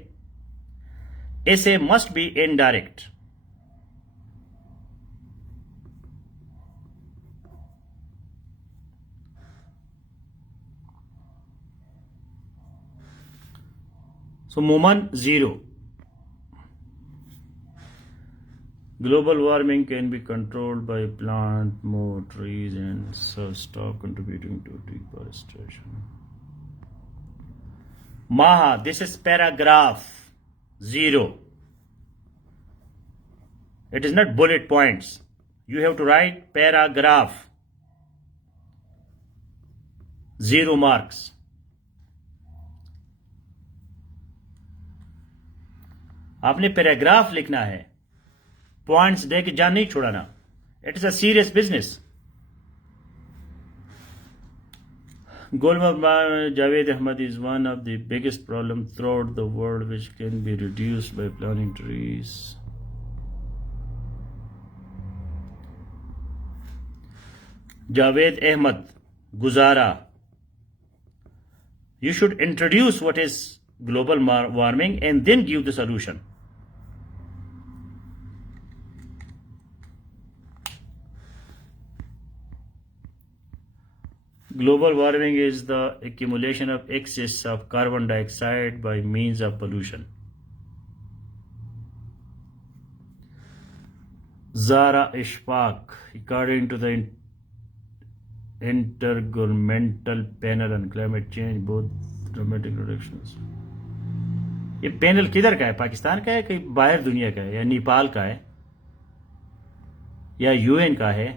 ऐसे must be indirect. So Moman 0. Global warming can be controlled by plant more trees and stop contributing to deforestation. Maha, this is paragraph 0. It is not bullet points. You have to write paragraph. 0 marks. आपने paragraph लिखना है, points दे के जान नहीं छोड़ाना। It is a serious business. Gulmarg Javed Ahmad is one of the biggest problems throughout the world, which can be reduced by planting trees. Javed Ahmad, Guzara. You should introduce what is global warming and then give the solution. Global warming is the accumulation of excess of carbon dioxide by means of pollution. Zara Ishfaq, according to the Intergovernmental Panel on Climate Change, both dramatic reductions. ये panel किधर का है? पाकिस्तान का है, कहीं बाहर दुनिया का है, या नेपाल का है, या यूएन का है?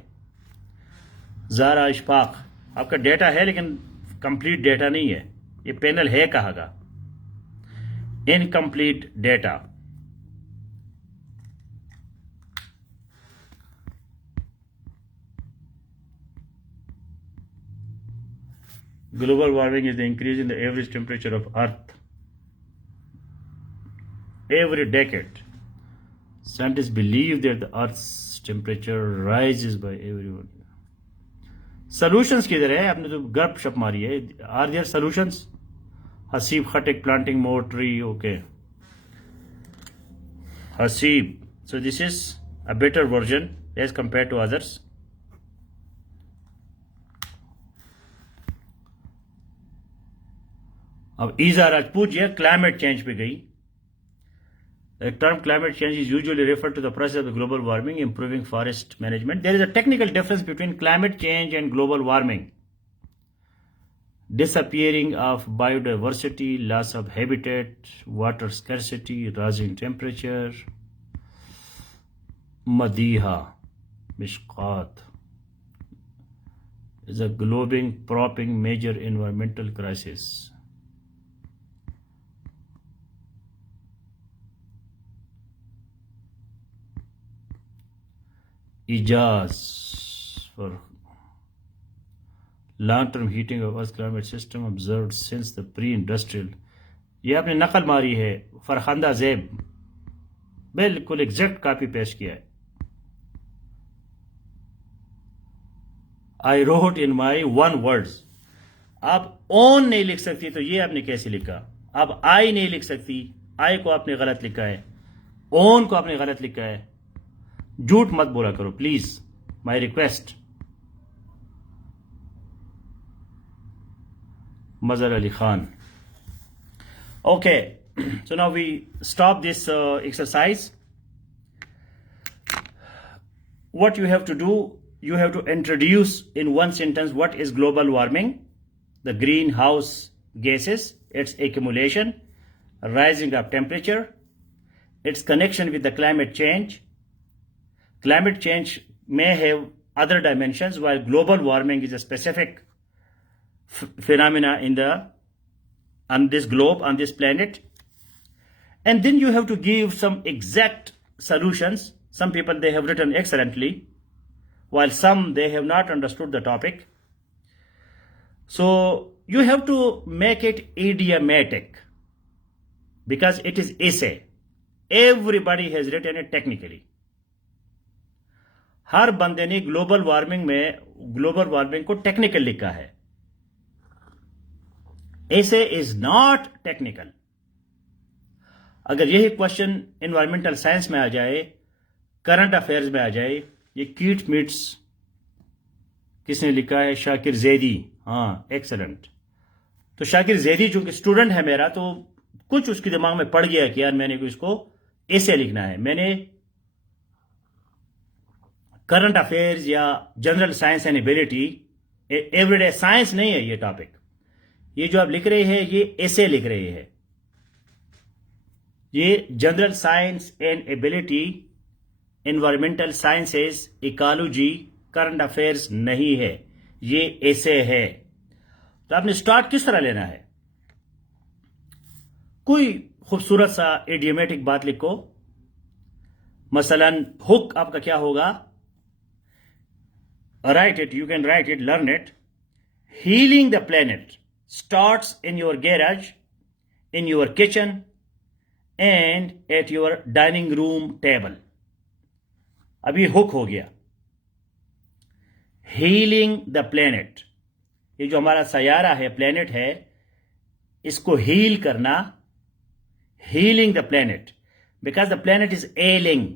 ज़ारा इशफाक, आपका डेटा है लेकिन कंप्लीट डेटा नहीं है। ये पैनल है कहाँ का? Incomplete data. Global warming is the increase in the average temperature of Earth every decade. Scientists believe that the Earth's temperature rises by every 1 year. Solutions किधर है? आपने तो गप शप मारी है। Are there solutions? Hasib Khatek, planting more tree. Okay. Hasib. So this is a better version as compared to others. अब ईजा Rajput ji climate change पे गई। The term climate change is usually referred to the process of global warming, improving forest management. There is a technical difference between climate change and global warming. Disappearing of biodiversity, loss of habitat, water scarcity, rising temperature. Madiha, Mishqat is a global propping major environmental crisis. Ijaz for long-term heating of Earth's climate system observed since the pre-industrial. ये आपने नकल मारी है, फरखंदा ज़ेब, बिल्कुल exact copy पेश किया है। I wrote in my one words. आप ओन नहीं लिख सकती तो ये आपने कैसे लिखा? आप आई नहीं लिख सकती, आई को आपने गलत लिखा है, ओन को आपने गलत लिखा है। झूठ मत बोला करो please, my request. Mazhar Ali Khan. Okay, so now we stop this exercise. what you have to do, you have to introduce in one sentence what is global warming, the greenhouse gases, its accumulation, rising of temperature, its connection with the climate change. Climate change may have other dimensions, while global warming is a specific phenomena on this globe, on this planet. And then you have to give some exact solutions. Some people, they have written excellently, while some, they have not understood the topic. So you have to make it idiomatic, because it is essay. Everybody has written it technically. हर बंदे ने global warming को technical लिखा है। ऐसे is not technical. अगर यही question environmental science में आ जाए, करंट अफेयर्स में आ जाए, ये कीट मिट्स किसने लिखा है? शाकिर जैदी। हाँ, एक्सलेंट। तो शाकिर जैदी चूंकि स्टूडेंट है मेरा, तो कुछ उसके दिमाग में पड़ गया कि यार मैंने इसको ऐसे लिखना है। मैंने करंट अफेयर्स या general science and ability, everyday science नहीं है ये टॉपिक। ये जो आप लिख रहे हैं ये ऐसे लिख रहे हैं। ये general science and ability, environmental sciences, ecology, current affairs नहीं है, ये ऐसे है। तो आपने स्टार्ट किस तरह लेना है? कोई खूबसूरत सा इडियोमेटिक बात लिखो। मसलन हुक आपका क्या होगा? Right it, you can write it, learn it. Healing the planet starts in your garage, in your kitchen and at your dining room table. अभी हुक हो गया। हीलिंग द प्लेनेट, ये जो हमारा सयारा है, प्लेनेट है, इसको हील करना। Healing the planet, because the planet is ailing,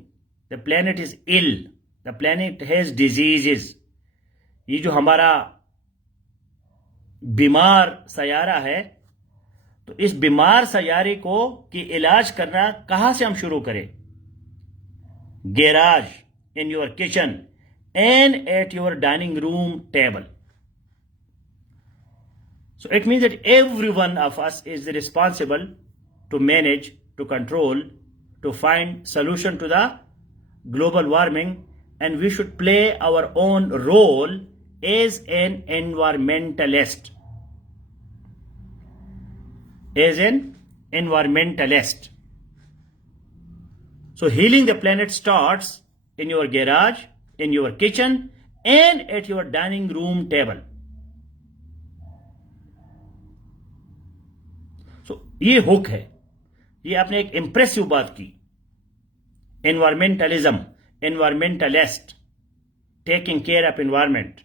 the planet is ill, the planet has diseases. ये जो हमारा बीमार सयारा है, तो इस बीमार सयारे को कि इलाज करना कहां से हम शुरू करें? Garage, in your kitchen and at your dining room table. So it means that every one of us is responsible to manage, to control, to find solution to the global warming, and we should play our own role as an environmentalist. As an environmentalist. So healing the planet starts in your garage, in your kitchen and at your dining room table. So ये hook है। ये आपने एक impressive बात की। Environmentalism, environmentalist, taking care of environment,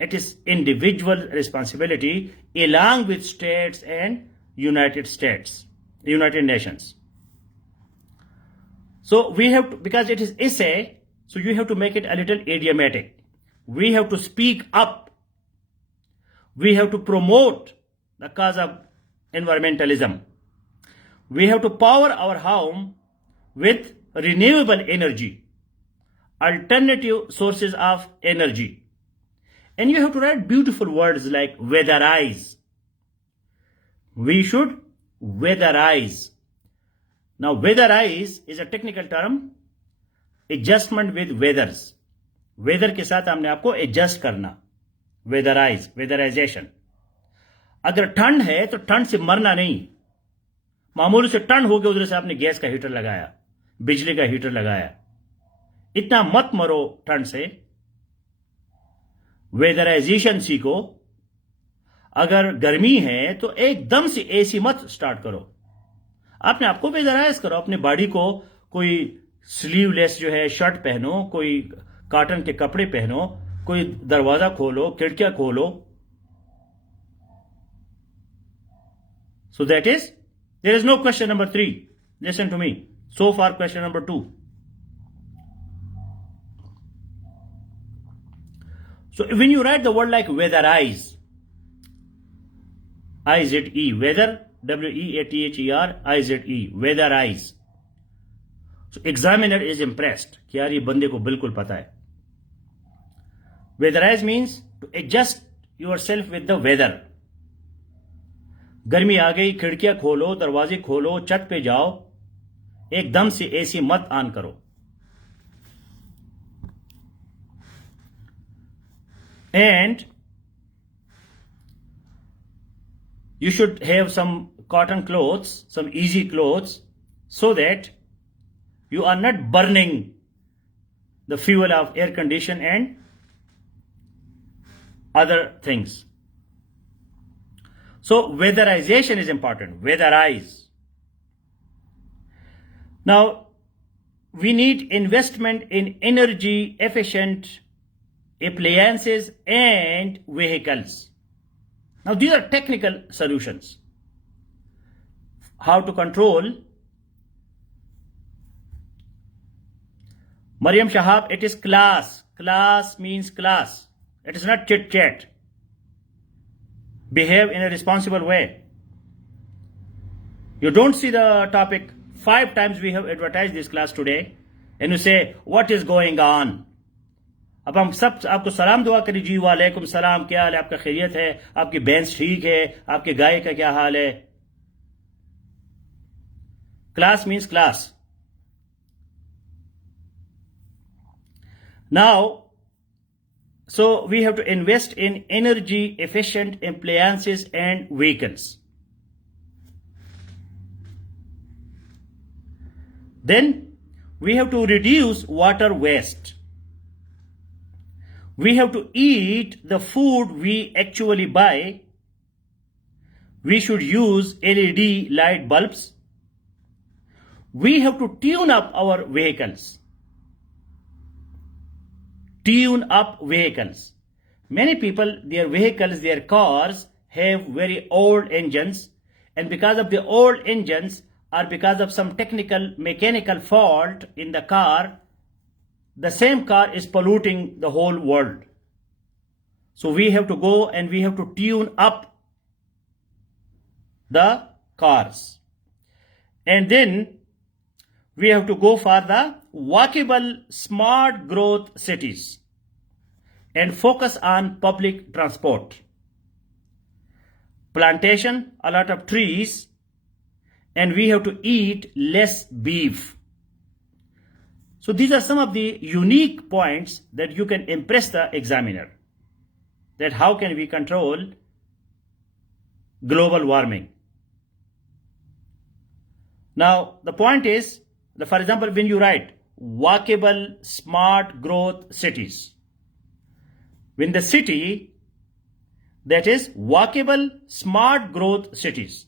it is individual responsibility along with states and United Nations. So we have to, because it is essay, so you have to make it a little idiomatic. We have to speak up. We have to promote the cause of environmentalism. We have to power our home with renewable energy, alternative sources of energy. And you have to write beautiful words like weatherize. We should weatherize. Now, weatherize is a technical term. Adjustment with weathers, weather के साथ हमने आपको adjust करना। वेदराइज, वेदराइजेशन। अगर ठंड है तो ठंड से मरना नहीं। मामूली से ठंड हो गया, उधर से आपने गैस का हीटर लगाया, बिजली का हीटर लगाया, इतना मत मरो ठंड से। वेदराइजेशन सीखो। अगर गर्मी है तो एकदम से एसी मत स्टार्ट करो, अपने आपको वेदराइज करो। अपने बॉडी को कोई स्लीवलेस जो है शर्ट पहनो, कोई कॉटन के कपड़े पहनो, कोई दरवाजा खोलो, खिड़कियां खोलो। So that is, there is no question number 3. Listen to me. So far question number 2. So when you write the word like weatherize, I-Z-E, weather, W-E-A-T-H-E-R, I-Z-E, weatherize. So examiner is impressed कि यार ये बंदे को बिल्कुल पता है. Weatherize means to adjust yourself with the weather. गर्मी आ गई, खिड़कियां खोलो, दरवाजे खोलो, छत पे जाओ, एकदम से एसी मत ऑन करो. And you should have some cotton clothes, some easy clothes, so that you are not burning the fuel of air condition and other things. So weatherization is important. Weatherize. Now we need investment in energy efficient appliances and vehicles. Now these are technical solutions. How to control Mariam Shahab, it is class. Class means class. It is not chit chat. Behave in a responsible way. You don't see the topic. 5 times we have advertised this class today, and you say, what is going on? अब हम सब आपको सलाम दुआ करें, जी वालेकुम सलाम, क्या हाल है, आपका खैरियत है, आपकी भैंस ठीक है, आपके गाय का क्या हाल है. Class means class. Now, so we have to invest in energy efficient appliances and vehicles. Then we have to reduce water waste. We have to eat the food we actually buy. We should use LED light bulbs. We have to tune up our vehicles. Tune up vehicles. Many people, their vehicles, their cars have very old engines, and because of the old engines or because of some technical mechanical fault in the car, the same car is polluting the whole world. So we have to go and we have to tune up the cars. And then we have to go for the walkable smart growth cities and focus on public transport. Plantation, a lot of trees, and we have to eat less beef. So these are some of the unique points that you can impress the examiner. That how can we control global warming. Now the point is, for example, when you write walkable smart growth cities, when the city, that is walkable smart growth cities,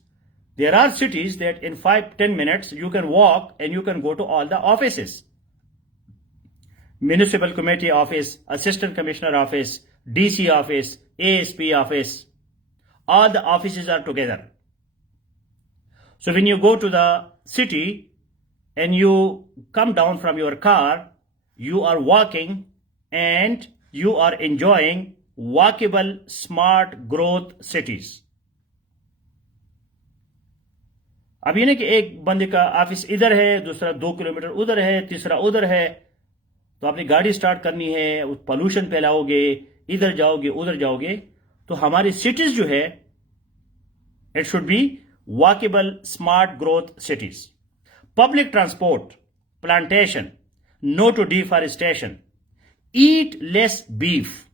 there are cities that in 5-10 minutes you can walk and you can go to all the offices. Municipal committee office, assistant commissioner office, DC office, ASP office, all the offices are together. So when you go to the city and you come down from your car, you are walking and you are enjoying walkable smart growth cities. अब ये नहीं कि एक बंदे का office इधर है, दूसरा 2 किलोमीटर उधर है, तीसरा उधर है, तो अपनी गाड़ी स्टार्ट करनी है, पोल्यूशन फैलाओगे, इधर जाओगे उधर जाओगे. तो हमारी सिटीज जो है, it should be walkable smart growth cities. Public transport, plantation, no to deforestation, eat less beef.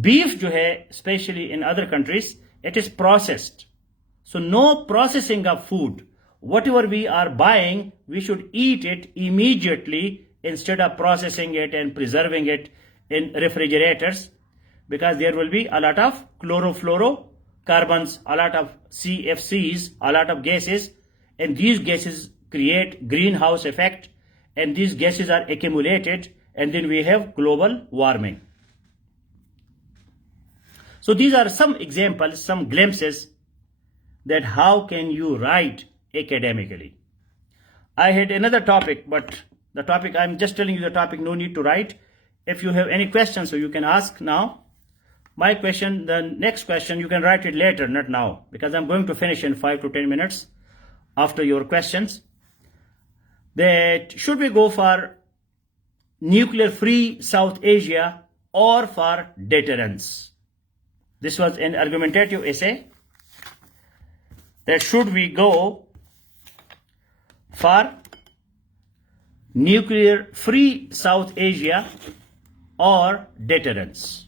Beef जो है, especially in other countries, it is processed. So no processing of food. Whatever we are buying, we should eat it immediately instead of processing it and preserving it in refrigerators, because there will be a lot of chlorofluorocarbons, a lot of CFCs, a lot of gases, and these gases create greenhouse effect, and these gases are accumulated, and then we have global warming. So these are some examples, some glimpses that how can you write academically. I had another topic, but the topic, I'm just telling you the topic, no need to write. If you have any questions, so you can ask now. My question, the next question, you can write it later, not now, because I'm going to finish in 5 to 10 minutes after your questions. That should we go for nuclear-free South Asia or for deterrence? This was an argumentative essay. That should we go for nuclear-free South Asia or deterrence?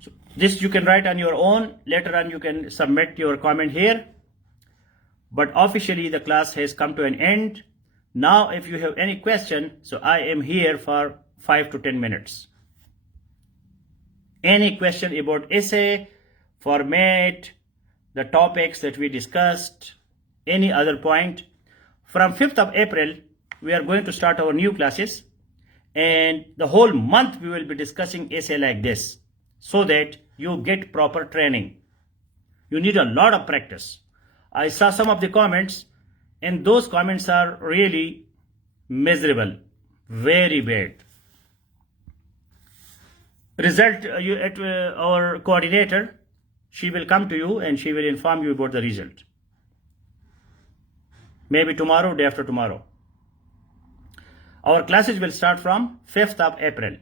So this you can write on your own. Later on you can submit your comment here. But officially the class has come to an end. Now if you have any question, so I am here for 5 to 10 minutes. Any question about essay, format, the topics that we discussed, any other point. From 5th of April, we are going to start our new classes, and the whole month we will be discussing essay like this, so that you get proper training. You need a lot of practice. I saw some of the comments, and those comments are really miserable, very bad. Result, you at our coordinator, she will come to you and she will inform you about the result. Maybe tomorrow, day after tomorrow. Our classes will start from 5th of April.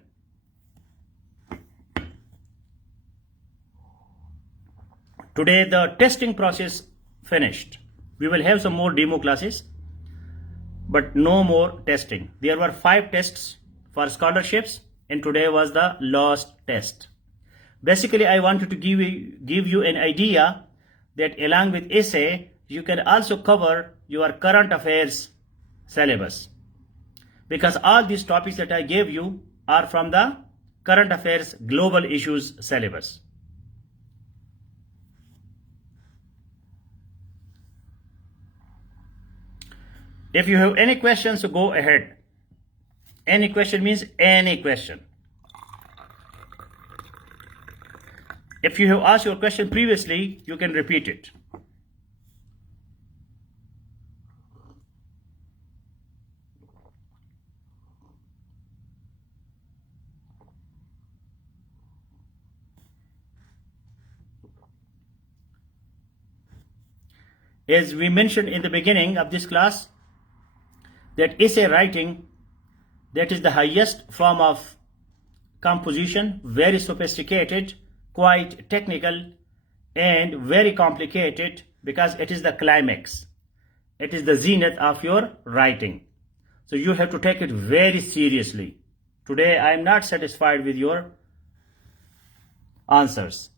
Today the testing process finished. We will have some more demo classes, but no more testing. There were 5 tests for scholarships, and today was the last test. Basically, I wanted to give you an idea that along with essay, you can also cover your current affairs syllabus. Because all these topics that I gave you are from the current affairs global issues syllabus. If you have any questions, so go ahead. Any question means any question. If you have asked your question previously, you can repeat it. As we mentioned in the beginning of this class, that essay writing, that is the highest form of composition, very sophisticated, quite technical, and very complicated, because it is the climax. It is the zenith of your writing. So you have to take it very seriously. Today I am not satisfied with your answers.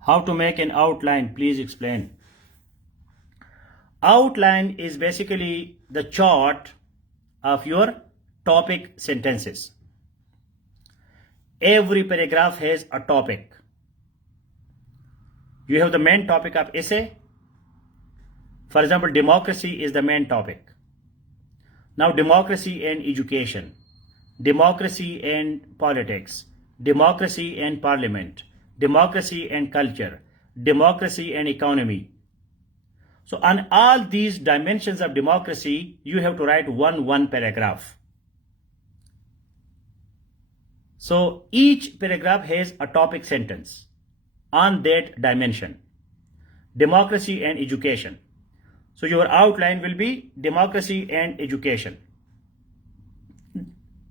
How to make an outline, please explain. Outline is basically the chart of your topic sentences. Every paragraph has a topic. You have the main topic of essay. For example, democracy is the main topic. Now, democracy and education, democracy and politics, democracy and parliament, democracy and culture, democracy and economy. So on all these dimensions of democracy, you have to write one paragraph. So each paragraph has a topic sentence on that dimension. Democracy and education. So your outline will be democracy and education.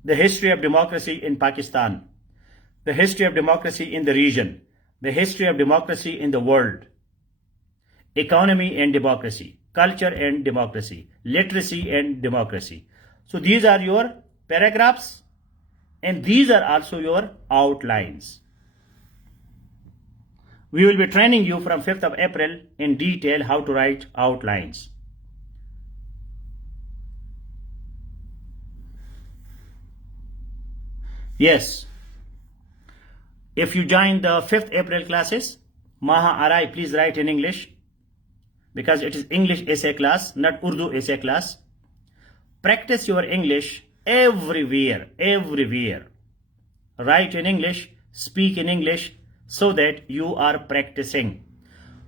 The history of democracy in Pakistan. The history of democracy in the region, the history of democracy in the world, economy and democracy, culture and democracy, literacy and democracy. So these are your paragraphs, and these are also your outlines. We will be training you from 5th of April in detail how to write outlines. Yes. If you join the 5th April classes, Maha Arai, please write in English, because it is English essay class, not Urdu essay class. Practice your English everywhere. Write in English, speak in English, so that you are practicing.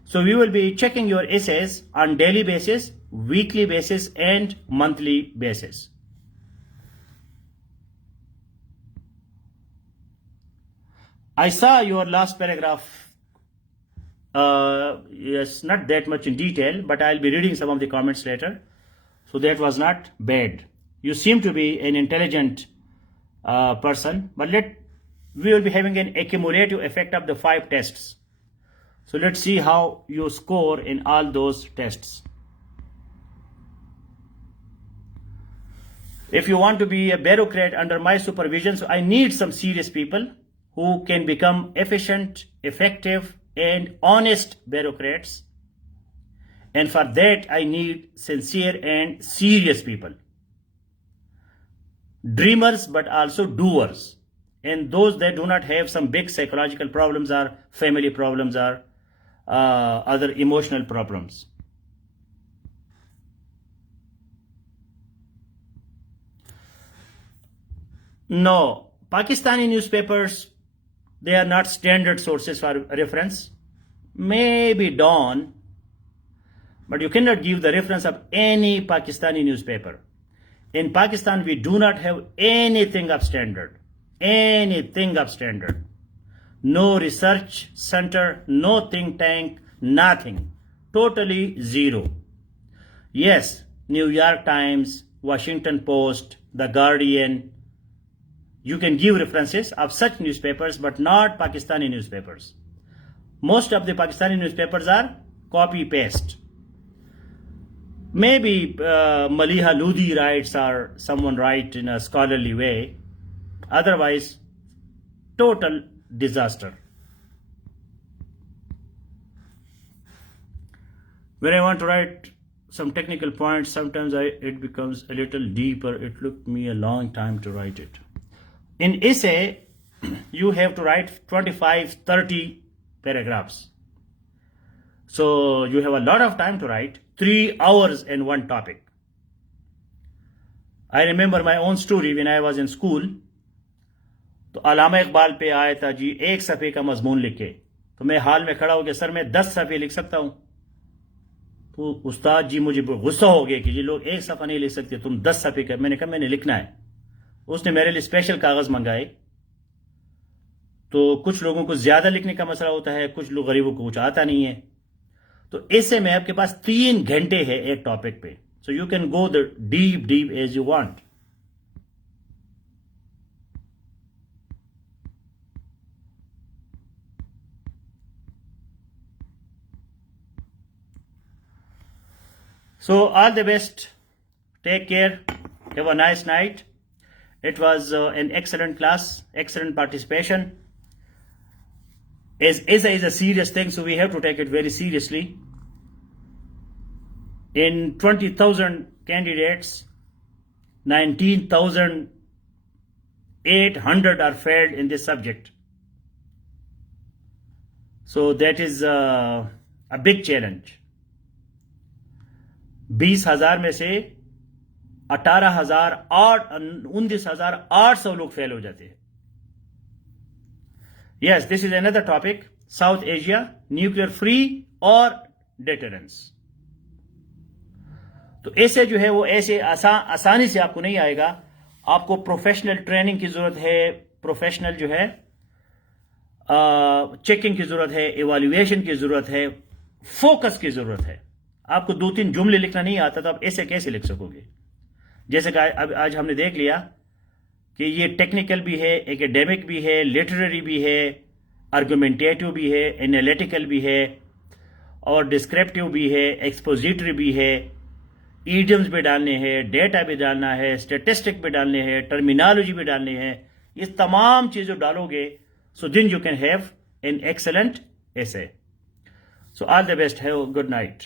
So we will be checking your essays on daily basis, weekly basis, and monthly basis. I saw your last paragraph. Yes, not that much in detail, but I'll be reading some of the comments later. So that was not bad. You seem to be an intelligent person, but we will be having an accumulative effect of the 5 tests. So let's see how you score in all those tests. If you want to be a bureaucrat under my supervision, so I need some serious people who can become efficient, effective, and honest bureaucrats. And for that, I need sincere and serious people. Dreamers, but also doers. And those that do not have some big psychological problems or family problems or other emotional problems. No, Pakistani newspapers, they are not standard sources for reference. Maybe Dawn, but you cannot give the reference of any Pakistani newspaper. In Pakistan, we do not have anything of standard. Anything of standard. No research center, no think tank, nothing. Totally zero. Yes, New York Times, Washington Post, The Guardian, you can give references of such newspapers, but not Pakistani newspapers. Most of the Pakistani newspapers are copy-paste. Maybe Maliha Ludi writes or someone write in a scholarly way. Otherwise, total disaster. When I want to write some technical points, sometimes it becomes a little deeper. It took me a long time to write it. In essay, you have to write 25, 30 paragraphs. So you have a lot of time to write, 3 hours in one topic. I remember my own story when I was in school. तो अलामा इकबाल पे आया था जी 1 सफ़े का मजमून लिखे, तो मैं हाल में खड़ा हो गया, सर मैं 10 सफ़े लिख सकता हूं। तो उस्ताद जी मुझे गुस्सा हो गया कि ये लोग 1 सफ़ा नहीं लिख सकते, तुम 10 सफ़े का। मैंने कहा मैंने लिखना है। उसने मेरे लिए स्पेशल कागज मंगाए। तो कुछ लोगों को ज्यादा लिखने का मसला होता है, कुछ लोग गरीबों को कुछ आता नहीं है। तो ऐसे में आपके पास 3 घंटे है एक टॉपिक पे, so you can go the deep as you want. So all the best. Take care. Have a nice night. It was an excellent class, excellent participation. ESA is a serious thing, so we have to take it very seriously. In 20,000 candidates, 19,800 are failed in this subject. So that is a big challenge. 20,000 में से 19,800 लोग fail हो जाते हैं। Yes, this is another topic, South Asia, nuclear free और deterrence. तो ऐसे जो है वो ऐसे आसानी से आपको नहीं आएगा। आपको प्रोफेशनल ट्रेनिंग की जरूरत है, प्रोफेशनल जो है चेकिंग की जरूरत है, इवैल्यूएशन की जरूरत है, फोकस की जरूरत है। आपको 2-3 जुमले लिखना नहीं आता तो आप ऐसे कैसे लिख सकोगे? जैसे कि आज हमने देख लिया कि ये टेक्निकल भी है, एकेडमिक भी है, लिटरेरी भी है, आर्गुमेंटेटिव भी है, एनालिटिकल भी है और डिस्क्रिप्टिव भी है, एक्सपोजिटरी भी है, ईडियम्स भी डालने हैं, डेटा भी डालना है, स्टैटिस्टिक भी डालने हैं, टर्मिनोलॉजी भी डालने हैं। ये तमाम चीज़ें डालोगे, so then you can have an excellent essay. So all the best, have a good night.